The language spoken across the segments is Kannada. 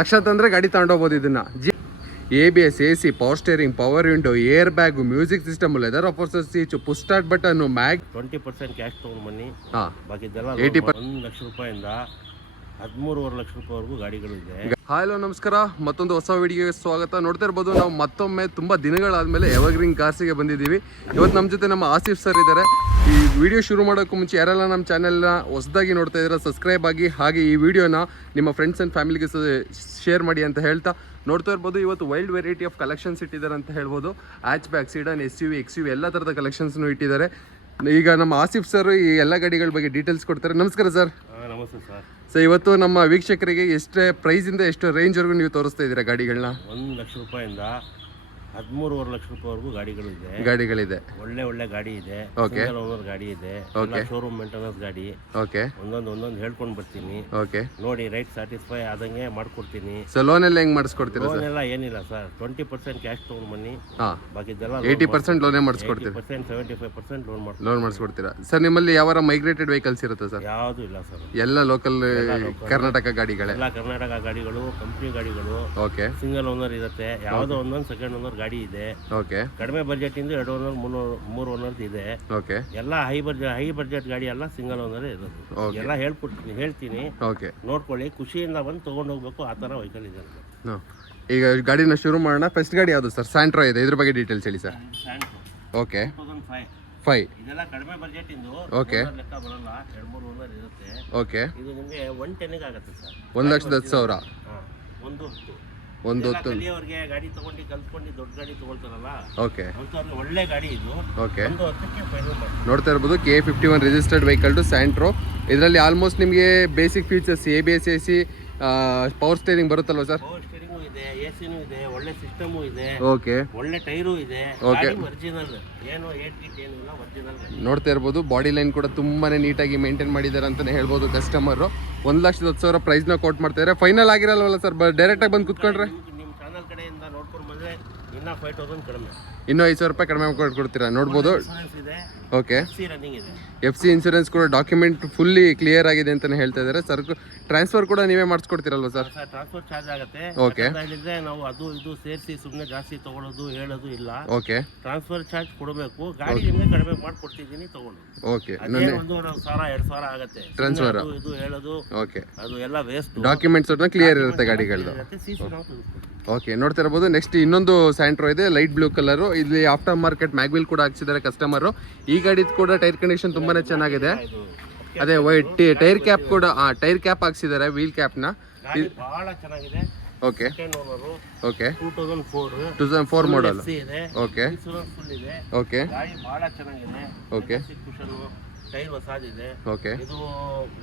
ಲಕ್ಷ ತಂದ್ರೆ ಗಾಡಿ ತಗೊಂಡೋಗ್ಬೋದು ಇದನ್ನ. ABS, AC, power steering, power window, air bag, music system, leather ಆಫರ್ಸರ್ seat, push start button, mag 20% cash ತಗೊಂಡು ಬನ್ನಿ. ಬಾಕಿದೆಲ್ಲ 80% 1 ಲಕ್ಷ ರೂಪಾಯಿಂದ 13.5 ಲಕ್ಷ ರೂಪಾಯಿವರೆಗೂ ಗಾಡಿಗಳು ಇದೆ. ಹಲೋ ನಮಸ್ಕಾರ, ಮತ್ತೊಂದು ಹೊಸ ವಿಡಿಯೋಗೆ ಸ್ವಾಗತ. ನೋಡ್ತಾ ಇರ್ಬೋದು, ನಾವು ಮತ್ತೊಮ್ಮೆ ತುಂಬ ದಿನಗಳಾದಮೇಲೆ ಎವರ್ಗ್ರೀನ್ ಕಾರ್ಸಿಗೆ ಬಂದಿದ್ದೀವಿ. ಇವತ್ತು ನಮ್ಮ ಜೊತೆ ನಮ್ಮ ಆಸಿಫ್ ಸರ್ ಇದ್ದಾರೆ. ಈ ವಿಡಿಯೋ ಶುರು ಮಾಡೋಕ್ಕೂ ಮುಂಚೆ ಯಾರೆಲ್ಲ ನಮ್ಮ ಚಾನೆಲ್ನ ಹೊಸದಾಗಿ ನೋಡ್ತಾ ಇದ್ದೀರಾ ಸಬ್ಸ್ಕ್ರೈಬ್ ಆಗಿ, ಹಾಗೆ ಈ ವಿಡಿಯೋನ ನಿಮ್ಮ ಫ್ರೆಂಡ್ಸ್ ಆ್ಯಂಡ್ ಫ್ಯಾಮಿಲಿಗೆ ಶೇರ್ ಮಾಡಿ ಅಂತ ಹೇಳ್ತಾ, ನೋಡ್ತಾ ಇರ್ಬೋದು ಇವತ್ತು ವೈಲ್ಡ್ ವೆರೈಟಿ ಆಫ್ ಕಲೆಕ್ಷನ್ಸ್ ಇಟ್ಟಿದ್ದಾರೆ ಅಂತ ಹೇಳ್ಬೋದು. ಹ್ಯಾಚ್ ಬ್ಯಾಕ್, ಸೀಡನ್, SUV, XUV ಎಲ್ಲ ಥರದ ಕಲೆಕ್ಷನ್ಸ್ನು ಇಟ್ಟಿದ್ದಾರೆ. ಈಗ ನಮ್ಮ ಆಸಿಫ್ ಸರ್ ಈ ಎಲ್ಲ ಗಾಡಿಗಳ ಬಗ್ಗೆ ಡೀಟೇಲ್ಸ್ ಕೊಡ್ತಾರೆ. ನಮಸ್ಕಾರ ಸರ್. ನಮಸ್ತೆ ಸರ್. ಸೊ ಇವತ್ತು ನಮ್ಮ ವೀಕ್ಷಕರಿಗೆ ಎಷ್ಟೇ ಪ್ರೈಸಿಂದ ಎಷ್ಟು ರೇಂಜ್ವರೆಗೂ ನೀವು ತೋರಿಸ್ತಾ ಇದ್ದೀರಾ ಗಾಡಿಗಳನ್ನ? 1 ಲಕ್ಷ ರೂಪಾಯಿಂದ 13.5 ಲಕ್ಷ ರೂಪಾಯಿವರೆಗೂ ಗಾಡಿಗಳಿದೆ. ಒಳ್ಳೆ ಗಾಡಿ ಇದೆ. ಸಿಂಗಲ್ ಓನರ್ ಗಾಡಿ ಇದೆ. ಶೋರೂಮ್ ಮೇಂಟೆನೆನ್ಸ್ ಗಾಡಿ. ಒಂದೊಂದು ಹೇಳ್ಕೊಂಡು ಬರ್ತೀನಿ. ನೋಡಿ ರೈಟ್ ಸ್ಯಾಟಿಸ್ಫೈ ಆದಂಗೆ ಮಾಡ್ಕೊಡ್ತೀನಿ. ಸೊ ಲೋನ್ ಎಲ್ಲ ಹೆಂಗ್ ಮಾಡಿಸ್ಕೊಡ್ತೀರಾ? ಲೋನ್ ಎಲ್ಲ ಏನಿಲ್ಲ ಸರ್, 20% ಕ್ಯಾಶ್ ತಗೊಂಡು ಬನ್ನಿ. ಬಾಕಿದೆಲ್ಲ 80% ಲೋನೇ ಮಾಡಿಸ್ಕೊಡ್ತೀರಾ? 75% ಲೋನ್ ಮಾಡಿಸ್ಕೊಡ್ತೀರಾ ಸರ್. ನಿಮ್ಮಲ್ಲಿ ಯಾವ ಮೈಗ್ರೇಟೆಡ್ ವೆಹಿಕಲ್ಸ್ ಇರುತ್ತೆ ಸರ್? ಯಾವುದು ಇಲ್ಲ ಸರ್, ಎಲ್ಲ ಲೋಕಲ್ ಕರ್ನಾಟಕ ಗಾಡಿಗಳೇ. ಎಲ್ಲ ಕರ್ನಾಟಕ ಗಾಡಿಗಳು, ಕಂಪ್ನಿ ಗಾಡಿಗಳು. ಸಿಂಗಲ್ ಓನರ್ ಇರುತ್ತೆ. ಯಾವುದೋ ಒಂದೊಂದು ಸೆಕೆಂಡ್ ಓನರ್ ಗಾಡಿ ಇದೆ. ಕಡಿಮೆ ಬಜೆಟ್ ಇಂದ 2 ಓನರ್ 3 ಓನರ್ ಇದೆ. ಎಲ್ಲ ಹೈ ಬಜೆಟ್ ಗಾಡಿ ಎಲ್ಲ ಸಿಂಗಲ್ ಓನರ್ ಇರೋದು. ಎಲ್ಲ ಹೇಳ್ತೀನಿ, ನೋಡ್ಕೊಳ್ಳಿ, ಖುಷಿಯಿಂದ ಬಂದು ತಗೊಂಡು ಹೋಗ್ಬೇಕು. ಆ ತರ ವೆಹಿಕಲ್ ಇದೆ. ಈಗ ಗಾಡಿನ ಶುರು ಮಾಡೋಣ. ಫಸ್ಟ್ ಗಾಡಿ ಯಾವುದು ಸರ್? ಸ್ಯಾಂಟ್ರೋ ಇದೆ, ಇದ್ರ ಬಗ್ಗೆ ಡೀಟೇಲ್ಸ್ ಹೇಳಿ ಸರ್. ಓಕೆ, 2005 ಇದೆಲ್ಲ ಕಡಿಮೆ ಬಜೆಟ್ ಇಂದು. ಲೆಕ್ಕ ಬರಲ್ಲ, 2-3 ಓನರ್ ಇರುತ್ತೆ. ಓಕೆ, ಇದು ನಿಮಗೆ 110 ಗೆ ಆಗುತ್ತೆ ಸರ್. 1,10,000. ಒಂದು ಕಲಿಯೋರ್ಗೆ ಗಾಡಿ ತಗೊಂಡು ಕಲ್ತ್ಕೊಂಡು ದೊಡ್ಡ ಗಾಡಿ ತಗೊಳ್ತಾರಲ್ಲ, ಅಂತವ್ರಿಗೆ ಒಳ್ಳೆ ಗಾಡಿ ಇದು. 110 ಗೆ ಫೈನಲ್ ಮಾಡಿ. ನೋಡ್ತಾ ಇರ್ಬೋದು K51 registered vehicle to Santro. ಇದರಲ್ಲಿ ಆಲ್ಮೋಸ್ಟ್ ನಿಮಗೆ basic features ABS, AC, power steering ಬರುತ್ತಲ್ವ ಸರ್? ಪವರ್ ಸ್ಟೇರಿಂಗು ಇದೆ, ACನೂ ಇದೆ, ಒಳ್ಳೆ ಸಿಸ್ಟಮು ಇದೆ, ಒಳ್ಳೆ ಟೈರು ಇದೆ. ಒರಿಜಿನಲ್, ಏನು ಏನಿಲ್ಲ, ಒರಿಜಿನಲ್. ನೋಡ್ತಾ ಇರ್ಬೋದು ಬಾಡಿ ಲೈನ್ ಕೂಡ ತುಂಬಾನೇ ನೀಟಾಗಿ ಮೇಂಟೈನ್ ಮಾಡಿದ್ದಾರೆ ಅಂತಾನೆ ಹೇಳ್ಬೋದು. ಕಸ್ಟಮರ್ 1,10,000 ಪ್ರೈಸ್ ನ ಕೋಟ್ ಮಾಡ್ತಾರೆ. ಫೈನಲ್ ಆಗಿರಲ್ವಲ್ಲ ಸರ್? ಡೈರೆಕ್ಟ್ ಆಗಿ ಬಂದು ಕುತ್ಕೊಂಡ್ರೆ ನಿಮ್ಮ ಚಾನಲ್ ಕಡೆಯಿಂದ ನೋಡ್ಕೊಂಡು ಬಂದ್ರೆ ಇನ್ನೂ 5,000 ಕಡಿಮೆ, ಇನ್ನೂ 5,000 ರೂಪಾಯಿ ಕಡಿಮೆ ಕೊಡ್ತೀರಾ. ನೋಡ್ಬೋದು. ಓಕೆ, FC ಇನ್ಸೂರೆನ್ಸ್ ಕೂಡ ಡಾಕ್ಯುಮೆಂಟ್ ಫುಲ್ಲಿ ಕ್ಲಿಯರ್ ಆಗಿದೆ ಅಂತಾನೆ ಹೇಳ್ತಾ ಇದ್ದಾರೆ ಸರ್. ಟ್ರಾನ್ಸ್ಫರ್ ಕೂಡ ನೀವೇ ಮಾಡಿಸ್ಕೊಡ್ತೀರಲ್ವ ಸರ್? ಟ್ರಾನ್ಸ್ಫರ್ ಚಾರ್ಜ್ ಆಗುತ್ತೆ. ನಾವು ಅದು ಇದು ಸೇರಿಸಿ ಸುಮ್ಮನೆ ಜಾಸ್ತಿ ತಗೊಳ್ಳೋದು ಹೇಳೋದು ಇಲ್ಲ. ಟ್ರಾನ್ಸ್ಫರ್ ಚಾರ್ಜ್ ಕೊಡಬೇಕು. ಗಾಡಿ ನಿಮಗೆ ಕಡಿಮೆ ಮಾಡ್ಕೊಡ್ತಿದ್ದೀನಿ, ತಗೊಂಡು. 1,000-2,000 ಆಗುತ್ತೆ ಟ್ರಾನ್ಸ್ಫರ್. ಇದು ಹೇಳೋದು ಅದು ಎಲ್ಲ ವೇಸ್ಟ್. ಡಾಕ್ಯುಮೆಂಟ್ಸ್ ಕ್ಲಿಯರ್ ಇರುತ್ತೆ ಗಾಡಿಗಳದ್ದು. ಓಕೆ, ನೋಡ್ತಾ ಇರ್ಬೋದು. ನೆಕ್ಸ್ಟ್ ಇನ್ನೊಂದು ಸ್ಯಾಂಟ್ರೋ ಇದೆ, ಲೈಟ್ ಬ್ಲೂ ಕಲರ್. ಇಲ್ಲಿ ಆಫ್ಟರ್ ಮಾರ್ಕೆಟ್ ಮ್ಯಾಗ್ವಿಲ್ ಕೂಡ ಹಾಕ್ಸಿದ್ದಾರೆ ಕಸ್ಟಮರ್. ಈ ಗಾಡಿ ಕೂಡ ಟೈರ್ ಕಂಡೀಷನ್ ತುಂಬಾನೇ ಚೆನ್ನಾಗಿದೆ. ಅದೇ ವೈಟ್ ಟೈರ್ ಕ್ಯಾಪ್ ಕೂಡ ಟೈರ್ ಕ್ಯಾಪ್ ಹಾಕ್ಸಿದ್ದಾರೆ, ವೀಲ್ ಕ್ಯಾಪ್ ನ. ಬಹಳ ಚೆನ್ನಾಗಿದೆ. Okay, 2004 model. ಓಕೆ, ಓಕೆ, ಬಹಳ ಚೆನ್ನಾಗಿದೆ. Okay, tyre ಹೊಸದಿದೆ. ಓಕೆ, ಇದು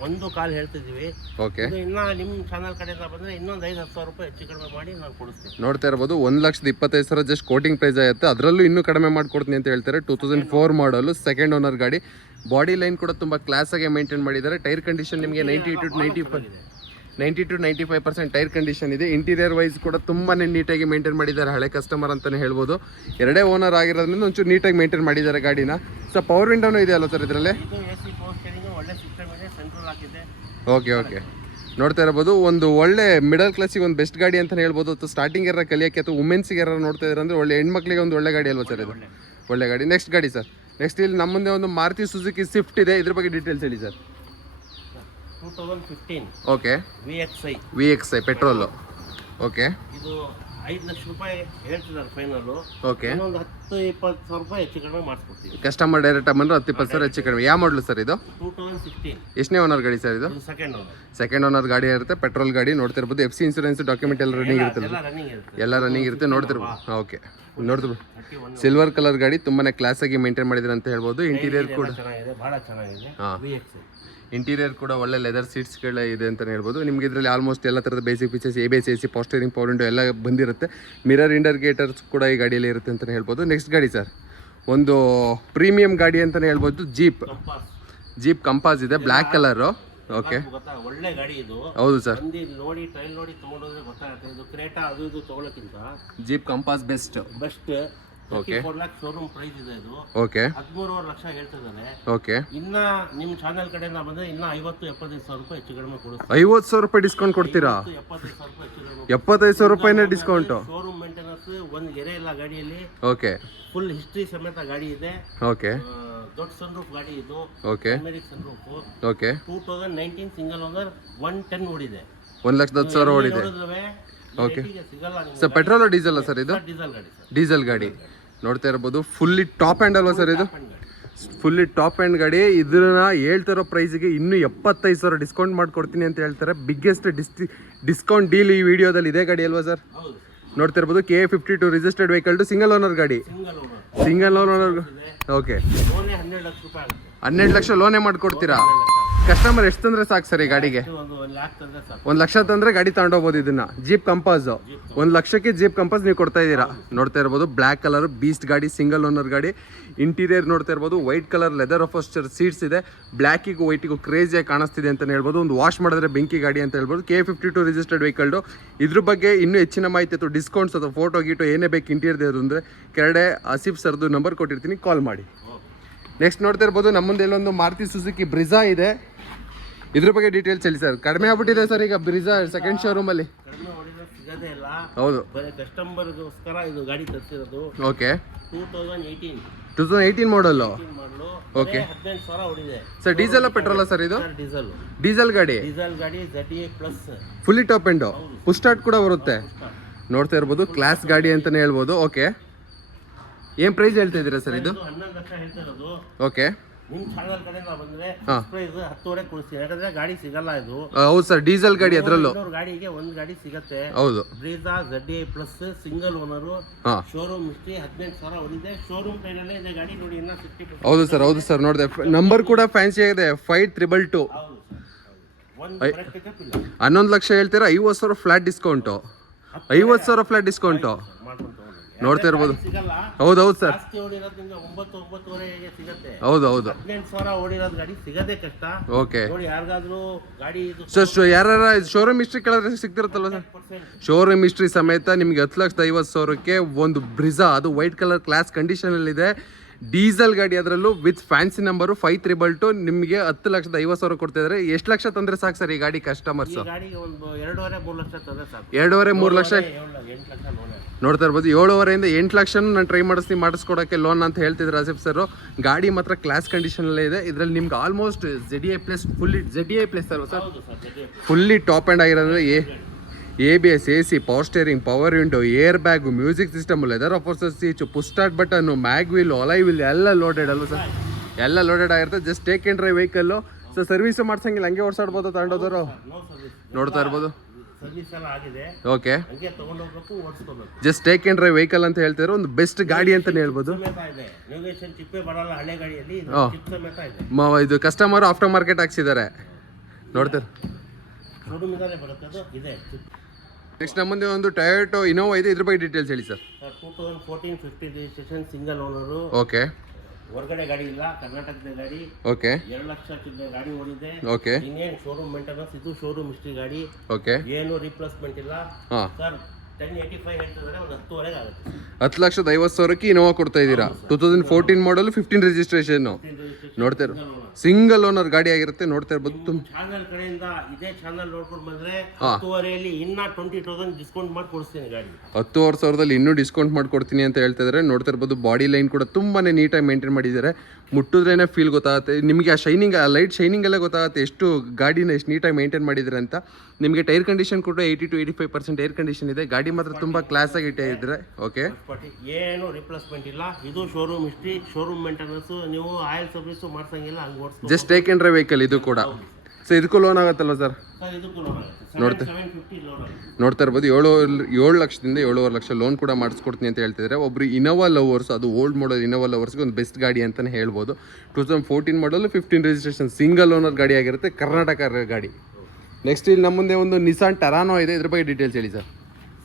ಒಂದು ಕಾಲ್ ಹೇಳ್ತಿದೀವಿ. ಓಕೆ, ಇನ್ನ ನಿಮ್ಮ ಚಾನಲ್ ಕಡೆಯಿಂದ ಬಂದ್ರೆ ಇನ್ನೊಂದು 5,000 ರೂಪಾಯಿ ಹೆಚ್ಚು ಕಡಿಮೆ ಮಾಡಿ ನಾನು ಕೊಡಿಸ್ತೀನಿ. ನೋಡ್ತಾ ಇರ್ಬೋದು 1,25,000 ಜಸ್ಟ್ ಕೋಟಿಂಗ್ ಪ್ರೈಸ್ ಆಗುತ್ತೆ. ಅದರಲ್ಲೂ ಇನ್ನೂ ಕಡಿಮೆ ಮಾಡ್ಕೊಡ್ತೀನಿ ಅಂತ ಹೇಳ್ತಾರೆ. 2004 ಮಾಡಲು, ಸೆಕೆಂಡ್ ಓನರ್ ಗಾಡಿ. ಬಾಡಿ ಲೈನ್ ಕೂಡ ತುಂಬಾ ಕ್ಲಾಸ್ ಆಗಿ ಮೇಂಟೈನ್ ಮಾಡಿದ್ದಾರೆ. ಟೈರ್ ಕಂಡೀಷನ್ ನಿಮಗೆ 90 to 95% ಟೈರ್ ಕಂಡೀಷನ್ ಇದೆ. ಇಂಟೀರಿಯರ್ ವೈಸ್ ಕೂಡ ತುಂಬಾನೇ ನೀಟಾಗಿ ಮೇಂಟೈನ್ ಮಾಡಿದ್ದಾರೆ. ಹಳೆ ಕಸ್ಟಮರ್ ಅಂತಾನೆ ಹೇಳ್ಬೋದು. 2 ಓನರ್ ಆಗಿರೋದ್ರಿಂದ ಒಂಚೂರು ನೀಟಾಗಿ ಮೇಂಟೈನ್ ಮಾಡಿದ್ದಾರೆ ಗಾಡಿನ. ಸೊ ಪವರ್ ವಿಂಡೋನು ಇದೆ ಅಲ್ಲ ಸರ್ ಇದರಲ್ಲಿ? ಓಕೆ, ನೋಡ್ತಾ ಇರಬಹುದು. ಒಂದು ಒಳ್ಳೆ ಮಿಡಲ್ ಕ್ಲಾಸಿಗೆ ಒಂದು ಬೆಸ್ಟ್ ಗಾಡಿ ಅಂತಾನೆ ಹೇಳ್ಬೋದು. ಅಥವಾ ಸ್ಟಾರ್ಟಿಂಗ್ ಯಾರು ಕಲಿಯೋಕ್ಕೆ ಅಥವಾ ವುಮೆನ್ಸ್ಗೆ ಯಾರು ನೋಡ್ತಾ ಇದ್ದಾರೆ ಅಂದ್ರೆ ಒಳ್ಳೆ ಹೆಣ್ಮಕ್ಳಿಗೆ ಒಂದು ಒಳ್ಳೆ ಗಾಡಿ ಅಲ್ವಾ ಸರ್ ಇದು? ಒಳ್ಳೆ ಗಾಡಿ. ನೆಕ್ಸ್ಟ್ ಗಾಡಿ ಸರ್. ನೆಕ್ಸ್ಟ್ ಇಲ್ಲಿ ನಮ್ಮ ಮುಂದೆ ಒಂದು ಮಾರುತಿ ಸುಜುಕಿ ಸ್ವಿಫ್ಟ್ ಇದೆ. ಇದ್ರ ಬಗ್ಗೆ ಡೀಟೇಲ್ಸ್ ಹೇಳಿ sir. 2015 okay, VXI petrol. Okay, ಇದು 5 ಲಕ್ಷ ರೂಪಾಯಿ ಹೇಳ್ತಿದ್ದಾರೆ ಫೈನಲ್. ಓಕೆ, ಇನ್ನೊಂದು 10-20,000 ರೂಪಾಯಿ ಹೆಚ್ಚು ಕಡಿಮೆ ಮಾಡಿಸ್ಕೊಡ್ತೀವಿ. ಕಸ್ಟಮರ್ ಡೈರೆಕ್ಟ್ ಬಂದ್ರೆ 10-20,000 ಹೆಚ್ಚು ಕಡಿಮೆ. ಯಾವ ಮಾಡಲು ಸರ್ ಇದು? 2016. ಎಷ್ಟನೇ ಓನರ್ ಗಾಡಿ ಸರ್ ಇದು? ಸೆಕೆಂಡ್ ಓನರ್ ಗಾಡಿ ಇರುತ್ತೆ, ಪೆಟ್ರೋಲ್ ಗಾಡಿ. ನೋಡ್ತಿರ್ಬೋದು FC ಇನ್ಸೂರೆನ್ಸ್ ಡಾಕ್ಯುಮೆಂಟ್ ಎಲ್ಲ ರನ್ನಿಂಗ್ ಇರುತ್ತೆ. ಎಲ್ಲ ರನ್ನಿಂಗ್ ಇರುತ್ತೆ. ನೋಡ್ತಿರ್ಬೋದು. ಓಕೆ, ನೋಡ್ತಿರ್ಬೋದು. ಸಿಲ್ವರ್ ಕಲರ್ ಗಾಡಿ ತುಂಬಾನೇ ಕ್ಲಾಸ್ ಆಗಿ ಮೇಂಟೈನ್ ಮಾಡಿದ್ರೆ ಅಂತ ಹೇಳ್ಬೋದು. ಇಂಟೀರಿಯರ್ ಕೂಡ ಬಹಳ ಚೆನ್ನಾಗಿದೆ. ಇಂಟೀರಿಯರ್ ಕೂಡ ಒಳ್ಳೆ ಲೆದರ್ ಸೀಟ್ಸ್ಗಳ ಇದೆ ಅಂತಲೇ ಹೇಳ್ಬೋದು. ನಿಮಗೆ ಇದರಲ್ಲಿ ಆಲ್ಮೋಸ್ಟ್ ಎಲ್ಲ ಥರದ basic features ABS, AC, power steering, power window ಎಲ್ಲ ಬಂದಿರುತ್ತೆ. ಮಿರರ್ ಇಂಡಿಕೇಟರ್ಸ್ ಕೂಡ ಈ ಗಾಡಿಯಲ್ಲಿ ಇರುತ್ತೆ ಅಂತಲೇ ಹೇಳ್ಬೋದು. ನೆಕ್ಸ್ಟ್ ಗಾಡಿ ಸರ್, ಒಂದು ಪ್ರೀಮಿಯಂ ಗಾಡಿ ಅಂತಲೇ ಹೇಳ್ಬೋದು. ಜೀಪ್ ಕಂಪಾಸ್ ಇದೆ, ಬ್ಲ್ಯಾಕ್ ಕಲರು. ಓಕೆ, ಒಳ್ಳೆ ಗಾಡಿ ಇದು. ಹೌದು ಸರ್. ನೋಡಿ ಟ್ರೈಲ್ ನೋಡಿ ತಗೊಂಡ್ರೆ ಗೊತ್ತಾಗುತ್ತೆ. ಇದು ಕ್ರೇಟಾ ಅದು ಇದು ತಗೊಳ್ಳೋಕ್ಕಿಂತ Jeep Compass best. Okay 4 lakh showroom price ಇದೆ ಇದು. ಓಕೆ 13.5 ಲಕ್ಷ ಹೇಳ್ತಿದ್ದಾರೆ. ಓಕೆ ಇನ್ನ ನಿಮ್ಮ ಚಾನೆಲ್ ಕಡೆಯಿಂದ ಬಂದ್ರೆ ಇನ್ನ 50-75 ಸಾವಿರ ರೂಪಾಯಿ ಹೆಚ್ಚು ಕಡಿಮೆ ಕೊಡುತ್ತೆ. 50,000 ರೂಪಾಯಿ ಡಿಸ್ಕೌಂಟ್ ಕೊಡ್ತೀರಾ? 75 ಸಾವಿರ ರೂಪಾಯಿ ಹೆಚ್ಚು ಕಡಿಮೆ. 75,000 ರೂಪಾಯಿನೇ ಡಿಸ್ಕೌಂಟು. ಶೋರೂಮ್ ಮೇಂಟೆನೆನ್ಸ್ ಒಂದು ಗೆರೆ ಇಲ್ಲ ಗಾಡಿಯಲ್ಲಿ. ಓಕೆ ಫುಲ್ ಹಿಸ್ಟ್ರಿ ಸಮೇತ ಗಾಡಿ ಇದೆ. ಓಕೆ ದೊಡ್ಡ ಸನ್ರೂಫ್ ಗಾಡಿ ಇದು. Okay ಅಮೆರಿಕ್ sunroof. Okay 2019 single owner 110 ಓಡಿದೆ. 1,10,000 ಓಡಿದೆ. Okay sir petrol diesel sir ಇದು? ಡೀಸೆಲ್ ಗಾಡಿ ಸರ್. ಡೀಸೆಲ್ ಗಾಡಿ ನೋಡ್ತಾ ಇರ್ಬೋದು. ಫುಲ್ಲಿ ಟಾಪ್ ಆ್ಯಂಡ್ ಅಲ್ವಾ ಸರ್ ಇದು? ಫುಲ್ಲಿ ಟಾಪ್ ಆ್ಯಂಡ್ ಗಾಡಿ. ಇದನ್ನ ಹೇಳ್ತಿರೋ ಪ್ರೈಸಿಗೆ ಇನ್ನೂ 75,000 ಡಿಸ್ಕೌಂಟ್ ಮಾಡ್ಕೊಡ್ತೀನಿ ಅಂತ ಹೇಳ್ತಾರೆ. ಬಿಗ್ಗೆಸ್ಟ್ ಡಿಸ್ಕೌಂಟ್ ಡೀಲ್ ಈ ವಿಡಿಯೋದಲ್ಲಿ ಇದೆ ಗಾಡಿ ಅಲ್ವಾ ಸರ್? ಹೌದು. ನೋಡ್ತಾ ಇರ್ಬೋದು. KA52 registered vehicle to single owner ಗಾಡಿ. Single owner. ಓಕೆ 12 ಲಕ್ಷ ರೂಪಾಯಿ ಆಗುತ್ತೆ. 12 ಲಕ್ಷ ಲೋನೇ ಮಾಡ್ಕೊಡ್ತೀರಾ? ಕಸ್ಟಮರ್ ಎಷ್ಟು ತಂದ್ರೆ ಸಾಕು ಸರ್ ಈ ಗಾಡಿಗೆ? 1 ಲ್ಯಾಕ್ ತಂದ್ರೆ ಸಾಕು. 1 ಲಕ್ಷ ತಂದ್ರೆ ಗಾಡಿ ತಗೊಂಡೋಗ್ಬೋದು. ಇದನ್ನ ಜೀಪ್ ಕಂಪಾಸ್ 1 ಲಕ್ಷಕ್ಕೆ ಜೀಪ್ ಕಂಪಾಸ್ ನೀವು ಕೊಡ್ತಾ ಇದ್ದೀರಾ. ನೋಡ್ತಾ ಇರ್ಬೋದು ಬ್ಲ್ಯಾಕ್ ಕಲರ್ ಬೀಸ್ಟ್ ಗಾಡಿ, ಸಿಂಗಲ್ ಓನರ್ ಗಾಡಿ. ಇಂಟೀರಿಯರ್ ನೋಡ್ತಾ ಇರ್ಬೋದು ವೈಟ್ ಕಲರ್ ಲೆದರ್ ಅಫೋಸ್ಚರ್ ಸೀಟ್ಸ್ ಇದೆ. ಬ್ಲ್ಯಾಕಿಗೂ ವೈಟಿಗೂ ಕ್ರೇಜಿಯಾಗಿ ಕಾಣಿಸ್ತಿದೆ ಅಂತ ಹೇಳ್ಬೋದು. ಒಂದು ವಾಶ್ ಮಾಡಿದ್ರೆ ಬೆಂಕಿ ಗಾಡಿ ಅಂತ ಹೇಳ್ಬೋದು. KA52 registered ವೆಹಿಕಲ್ಡು. ಇದ್ರ ಬಗ್ಗೆ ಇನ್ನೂ ಹೆಚ್ಚಿನ ಮಾಹಿತಿ ಅಥವಾ ಡಿಸ್ಕೌಂಟ್ಸ್ ಅಥವಾ ಫೋಟೋ ಗೀಟೋ ಏನೇ ಬೇಕು ಇಂಟೀರಿಯರ್ ಅಂದರೆ ಕೆಳಗಡೆ ಆಸಿಫ್ ಸರ್ದು ನಂಬರ್ ಕೊಟ್ಟಿರ್ತೀನಿ, ಕಾಲ್ ಮಾಡಿ. ನೆಕ್ಸ್ಟ್ ನೋಡ್ತಾ ಇರ್ಬೋದು ನಮ್ಮ ಮುಂದೆ ಇಲ್ಲೊಂದು ಮಾರುತಿ ಸುಜುಕಿ ಬ್ರಿಜಾ ಇದೆ. ಇದ್ರ ಬಗ್ಗೆ ಡೀಟೇಲ್ಸ್ ಹೇಳಿ ಸರ್. ಕಡಿಮೆ ಆಗ್ಬಿಟ್ಟಿದೆ ಸರ್ ಈಗ ಬ್ರಿಜಾ ಸೆಕೆಂಡ್ ಶೋರೂಮಲ್ಲಿ. ಕಡಿಮೆ ಹೊಡಿದ್ರೆ ಸಿಗೋದೇ ಇಲ್ಲ. ಹೌದು, ಬರೀ ಕಸ್ಟಮರ್ಗೋಸ್ಕರ ಇದು ಗಾಡಿ ತರಿಸಿರೋದು. ಓಕೆ 2018 ಮಾಡಲು. ಮಾಡಲು. ಓಕೆ 18,000 ಹೊಡಿದೆ ಸರ್. ಡೀಸೆಲ್ ಪೆಟ್ರೋಲ ಸರ್ ಇದು? ಡೀಸೆಲ್ ಗಾಡಿ. ಡೀಸೆಲ್ ಗಾಡಿ ZA plus fully top end. Push start ಕೂಡ ಬರುತ್ತೆ. ನೋಡ್ತಾ ಇರ್ಬೋದು ಕ್ಲಾಸ್ ಗಾಡಿ ಅಂತಾನೆ ಹೇಳ್ಬೋದು. ಓಕೆ ಏನ್ ಪ್ರೈಸ್ ಹೇಳ್ತಾ ಇದ್ದೀರಾ ಸರ್ ಇದು? 11 ಲಕ್ಷ ಹೇಳ್ತಿರೋದು. ಓಕೆ ನಿಮ್ಮ ಚಾನಲ್ ಕಡೆಯಿಂದ ಬಂದ್ರೆ ಪ್ರೈಸ್ 10,000 ಕೊಡ್ತೀನಿ. ಯಾಕಂದ್ರೆ ಗಾಡಿ ಸಿಗಲ್ಲ ಇದು. ಹೌದು ಸರ್, ಡೀಸೆಲ್ ಗಾಡಿ ಅದ್ರಲ್ಲೂ. ಗಾಡಿಗೆ ಒಂದು ಗಾಡಿ ಸಿಗತ್ತೆ. ಹೌದು, Brezza ZA plus single owner. Showroom history 18,000 ಹೊಡಿದೆ. ಶೋರೂಮ್ ಟೈನಲ್ಲೇ ಇದೆ ಗಾಡಿ ನೋಡಿ. ಇನ್ನ 60%. ಹೌದು ಸರ್, ಹೌದು ಸರ್. ನೋಡಿದೆ ನಂಬರ್ ಕೂಡ ಫ್ಯಾನ್ಸಿ ಆಗಿದೆ 5322. ಒಂದು ಬ್ರೇಕ್ ಪಿಕಪ್ ಇಲ್ಲ. 11 ಲಕ್ಷ ಹೇಳ್ತೀರಾ? 50,000 ಫ್ಲಾಟ್ ಡಿಸ್ಕೌಂಟು. 50,000 ಫ್ಲಾಟ್ ಡಿಸ್ಕೌಂಟು ನೋಡ್ತಾ ಇರ್ಬೋದು. ಹೌದೌದು ಸರ್. ಜಾಸ್ತಿ ಓಡಿರೋದ್ರಿಂದ 9-9.5 ಸಿಗುತ್ತೆ. ಹೌದು ಹೌದು. 18,000 ಓಡಿರೋದು ಗಾಡಿ ಸಿಗದೆ ಕಷ್ಟ. ಓಕೆ ನೋಡಿ ಯಾರಿಗಾದ್ರೂ ಗಾಡಿ ಸರ್ ಯಾರ ಶೋರೂಮ್ ಹಿಸ್ಟ್ರಿ ಕೇಳಿದ್ರೆ ಸಿಗ್ತಿರುತ್ತಲ್ವ ಸರ್? ಶೋರೂಮ್ ಹಿಸ್ಟ್ರಿ ಸಮೇತ ನಿಮಗೆ 10,50,000ಕ್ಕೆ ಒಂದು ಬ್ರಿಜಾ, ಅದು ವೈಟ್ ಕಲರ್ ಕ್ಲಾಸ್ ಕಂಡೀಷನಲ್ಲಿದೆ. ಡೀಸೆಲ್ ಗಾಡಿ, ಅದರಲ್ಲೂ ವಿತ್ ಫ್ಯಾನ್ಸಿ ನಂಬರು 5322. ನಿಮಗೆ 10,50,000 ಕೊಡ್ತಾ ಇದ್ದಾರೆ. ಎಷ್ಟು ಲಕ್ಷ ತಂದ್ರೆ ಸಾಕು ಸರ್ ಈ ಗಾಡಿ ಕಸ್ಟಮರ್ಸ್? ಗಾಡಿಗೆ ಒಂದು 2.5-3 ಲಕ್ಷ ತಂದ್ರೆ ಸಾಕು. 2.5-3 ಲಕ್ಷ 8 ಲಕ್ಷ ಲೋನ್. ನೋಡ್ತಾ ಇರ್ಬೋದು. 7.5ರಿಂದ 8 ಲಕ್ಷ ನಾನು ಟ್ರೈ ಮಾಡಿಸ್ಕೊಡೋಕ್ಕೆ ಲೋನ್ ಅಂತ ಹೇಳ್ತಿದ್ರು ಆಸಿಫ್ ಸರ್. ಗಾಡಿ ಮಾತ್ರ ಕ್ಲಾಸ್ ಕಂಡೀಷನಲ್ಲೇ ಇದೆ. ಇದರಲ್ಲಿ ನಿಮ್ಗೆ almost ZA plus fully ZA plus ಅಲ್ವಾ ಸರ್? ಫುಲ್ಲಿ ಟಾಪ್ ಆ್ಯಂಡ್ ಆಗಿರೋದ್ರೆ ABS, AC, power steering, power window, air bag, music system, leather ಅಫೋರ್ಸರ್ seat, push start button, mag wheel, alloy wheel ಎಲ್ಲ ಲೋಡೆಡ್ ಅಲ್ವ ಸರ್? ಎಲ್ಲ ಲೋಡೆಡ್ ಆಗಿರುತ್ತೆ. ಜಸ್ಟ್ ಟೇಕ್ ಆ್ಯಂಡ್ ಡ್ರೈವ್ ವೆಹಿಕಲ್ಲು. ಸೊ ಸರ್ವಿಸು ಮಾಡ್ಸಂಗಿಲ್ಲ, ಹಂಗೆ ಓಡಿಸಾಡ್ಬೋದು ತಗೊಂಡೋದವರು. ನೋಡ್ತಾ ಇರ್ಬೋದು. Okay just take and drive vehicle ಅಂತ ಹೇಳ್ತಾರೆ. ಒಂದು ಬೆಸ್ಟ್ ಗಾಡಿ ಅಂತಲೇ ಹೇಳ್ಬೋದು. ಇದು ಕಸ್ಟಮರ್ ಆಫ್ಟರ್ ಮಾರ್ಕೆಟ್ ಹಾಕ್ಸಿದ್ದಾರೆ. ನೋಡ್ತಾರೆ. ನೆಕ್ಸ್ಟ್ ನಮ್ಮ ಮುಂದೆ ಒಂದು ಟೊಯೋಟೋ ಇನೋವಾ ಇದೆ. ಇದ್ರ ಬಗ್ಗೆ ಡೀಟೇಲ್ಸ್ ಹೇಳಿ sir. 2014 50 registration single owner. Okay ಹೊರಗಡೆ ಗಾಡಿ ಇಲ್ಲ, ಕರ್ನಾಟಕದ ಗಾಡಿ. ಓಕೆ 2 ಲಕ್ಷ ಗಾಡಿ ಓಡಿದೆ. ಓಕೆ ಇನ್ನೇನು ಶೋರೂಮ್ ಮೇಂಟೆನೆನ್ಸ್. ಇದು ಶೋರೂಮ್ ಹಿಸ್ಟ್ರಿ ಗಾಡಿ. ಓಕೆ ಏನು ರಿಪ್ಲೇಸ್ಮೆಂಟ್ ಇಲ್ಲ ಸರ್. 1085 ಹೇಳ್ತಿದ್ದಾರೆ, ಒಂದು 10,000 ಆಗುತ್ತೆ. 10,50,000ಕ್ಕೆ ಇನೋವಾ ಕೊಡ್ತಾ ಇದ್ದೀರಾ. 2014 ಮಾಡಲ್ 15 ರಿಜಿಸ್ಟ್ರೇಷನ್. ನೋಡ್ತಾ ಇರೋ ಸಿಂಗಲ್ ಓನರ್ ಗಾಡಿ ಆಗಿರುತ್ತೆ. ನೋಡ್ತಾ ಇರ್ಬೋದು. ಚಾನಲ್ ಕಡೆಯಿಂದ ಇದೇ ಚಾನಲ್ ನೋಡ್ಕೊಂಡು ಬಂದ್ರೆ 10,000 ಇನ್ನ 20,000 ಡಿಸ್ಕೌಂಟ್ ಮಾಡಿ ಕೊಡ್ತೀನಿ ಗಾಡಿ. 10,000 ಇನ್ನೂ ಡಿಸ್ಕೌಂಟ್ ಮಾಡ್ಕೊಡ್ತೀನಿ ಅಂತ ಹೇಳ್ತಾ ಇದ್ದಾರೆ. ನೋಡ್ತಾ ಇರ್ಬೋದು. ಬಾಡಿ ಲೈನ್ ಕೂಡ ತುಂಬಾನೇ ನೀಟಾಗಿ ಮೇಂಟೈನ್ ಮಾಡಿದ್ದಾರೆ. ಮುಟ್ಟಿದ್ರೇನೆ ಫೀಲ್ ಗೊತ್ತಾಗುತ್ತೆ ನಿಮಗೆ. ಆ ಶೈನಿಂಗ್, ಆ ಲೈಟ್ ಶೈನಿಂಗ್ ಎಲ್ಲ ಗೊತ್ತಾಗುತ್ತೆ ಎಷ್ಟು ಗಾಡಿನ ಎಷ್ಟು ನೀಟಾಗಿ ಮೇಂಟೈನ್ ಮಾಡಿದ್ದಾರೆ ಅಂತ. ನಿಮಗೆ ಟೈರ್ ಕಂಡೀಷನ್ ಕೂಡ 80 to 85% ಏರ್ ಕಂಡೀಷನ್ ಇದೆ. ಗಾಡಿ ಮಾತ್ರ ತುಂಬಾ ಕ್ಲಾಸ್ ಆಗಿ ಇಟ್ಟಿದ್ದಾರೆ. ಓಕೆ ಏನು ರಿಪ್ಲೇಸ್ಮೆಂಟ್ ಇಲ್ಲ. ಇದು ಶೋರೂಮ್ ಹಿಸ್ಟ್ರಿ, ಶೋರೂಮ್ ಮೇಂಟೆನೆನ್ಸ್. ನೀವು ಆಯಿಲ್ ಸರ್ವಿಸ್ ಮಾಡ್ಸಂಗಿಲ್ಲ, ಹಂಗೆ ಓಡಿಸ್ಕೊ. Just take and drive vehicle ಇದು ಕೂಡ. ಸೊ ಇದಕ್ಕೂ ಲೋನ್ ಆಗುತ್ತಲ್ವ ಸರ್? ನೋಡ್ತಾ ಇರ್ಬೋದು. 7 ಲಕ್ಷದಿಂದ 7.5 ಲಕ್ಷ ಲೋನ್ ಕೂಡ ಮಾಡಿಸ್ಕೊಡ್ತೀನಿ ಅಂತ ಹೇಳ್ತಿದ್ದಾರೆ. ಒಬ್ರು ಇನೋವಾ ಲವರ್ಸ್, ಅದು ಓಲ್ಡ್ ಮಾಡಲ್ ಇನೋವಾ ಲವರ್ಸ್ಗೆ ಒಂದು ಬೆಸ್ಟ್ ಗಾಡಿ ಅಂತಲೇ ಹೇಳ್ಬೋದು. 2014 ಮಾಡಲು 15 ರಿಜಿಸ್ಟ್ರೇಷನ್ ಸಿಂಗಲ್ ಓನರ್ ಗಾಡಿ ಆಗಿರುತ್ತೆ. ಕರ್ನಾಟಕ ಗಾಡಿ. ನೆಕ್ಸ್ಟ್ ಇಲ್ಲಿ ನಮ್ಮ ಮುಂದೆ ಒಂದು ನಿಸಾನ್ ಟರಾನೋ ಇದೆ. ಇದ್ರ ಬಗ್ಗೆ ಡೀಟೇಲ್ಸ್ ಹೇಳಿ ಸರ್.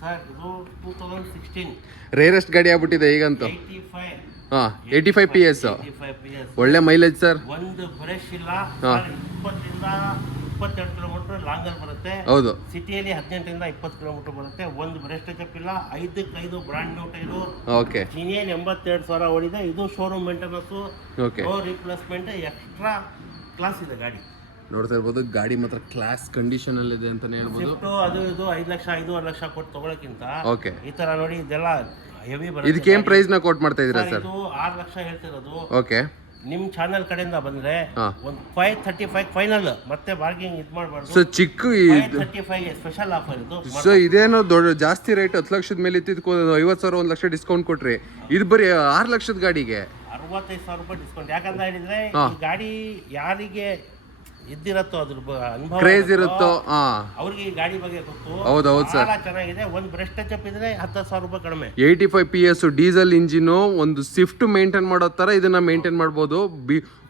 2016 ರೇರೆಸ್ಟ್ ಗಾಡಿ ಆಗ್ಬಿಟ್ಟಿದೆ ಈಗಂತೂ. 85 PS. ಒಳ್ಳೆ ಮೈಲೇಜ್ ಸರ್. ಒಂದು ಬ್ರಷ್ ಇಲ್ಲ. 20ರಿಂದ 22 ಕಿಲೋಮೀಟರ್ ಲಾಂಗಲ್ಲಿ ಬರುತ್ತೆ. ಹೌದು. ಸಿಟಿಯಲ್ಲಿ 18ರಿಂದ 20 ಕಿಲೋಮೀಟರ್ ಬರುತ್ತೆ. ಒಂದು ಬ್ರೇಕ್ ಟಚ್ ಇಲ್ಲ, 5 ಬ್ರಾಂಡ್ ನ್ಯೂ ಟೈರು. ಓಕೆ. ಇನ್ನೇನು 82,000 ಓಡಿದೆ. ಇದು showroom maintenance, okay, no replacement, extra class ಇದೆ ಗಾಡಿ. ನೋಡ್ತಾ ಇರ್ಬೋದು ಗಾಡಿ ಮಾತ್ರ ಕ್ಲಾಸ್ ಕಂಡೀಷನ್ ಅಲ್ಲಿ ಇದೆ ಅಂತಾನೆ ಹೇಳ್ಬೋದು. ಸ್ವಿಫ್ಟ್ ಅದು ಇದು 5 ಲಕ್ಷ 5.5 ಲಕ್ಷ ಕೊಟ್ಟು ತಗೊಳಕ್ಕಿಂತ ಓಕೆ, ಈ ತರ ನೋಡಿ ಇದೆಲ್ಲ ಹೆವಿ ಬರುತ್ತೆ. ಇದಕ್ಕೆ ಏನ್ ಪ್ರೈಸ್ ನ ಕೋಟ್ ಮಾಡ್ತಾ ಇದೀರಾ ಸರ್? ಇದು 6 ಲಕ್ಷ ಹೇಳ್ತಿರೋದು. ಓಕೆ. ನಿಮ್ ಚಾನೆಲ್ ಕಡೆಯಿಂದ ಬಂದ್ರೆ ಒಂದು 535 ಫೈನಲ್, ಮತ್ತೆ ಬಾರ್ಗಿಂಗ್ ಇದು ಮಾಡಬಾರ್ದು. ಸೊ ಚಿಕ್ಕ 535 ಸ್ಪೆಷಲ್ ಆಫರ್ ಇದು. ಸೊ ಇದೇನೋ ದೊಡ್ಡ ಜಾಸ್ತಿ ರೇಟ್ 10 ಲಕ್ಷದ ಮೇಲೆ ಇತ್ತಿದ್ಕೋ 50,000 1 ಲಕ್ಷ ಡಿಸ್ಕೌಂಟ್ ಕೊಟ್ರಿ. ಇದು ಬರೀ 6 ಲಕ್ಷದ ಗಾಡಿಗೆ 65,000 ರೂಪಾಯಿ ಡಿಸ್ಕೌಂಟ್. ಯಾಕಂತ ಹೇಳಿದ್ರೆ ಈ ಗಾಡಿ ಯಾರಿಗೆ ಇದ್ದಿರತ್ತೋ ಅದ್ರ ಅನುಭವ ಕ್ರೇಜ್ ಇರುತ್ತೋ ಅವ್ರಿಗೆ ಈ ಗಾಡಿ ಬಗ್ಗೆ ಗೊತ್ತು. ಹೌದೌದು ಸರ್. ಬಹಳ ಚೆನ್ನಾಗಿದೆ. ಒಂದು ಬ್ರಷ್ ಟಚ್ ಅಪ್ ಇದ್ರೆ 10,000 ರೂಪಾಯಿ ಕಡಿಮೆ. 85 PS ಡೀಸೆಲ್ ಇಂಜಿನು, ಒಂದು ಸ್ವಿಫ್ಟ್ ಮೇಂಟೈನ್ ಮಾಡೋ ತರ ಇದನ್ನ ಮೇಂಟೈನ್ ಮಾಡ್ಬೋದು.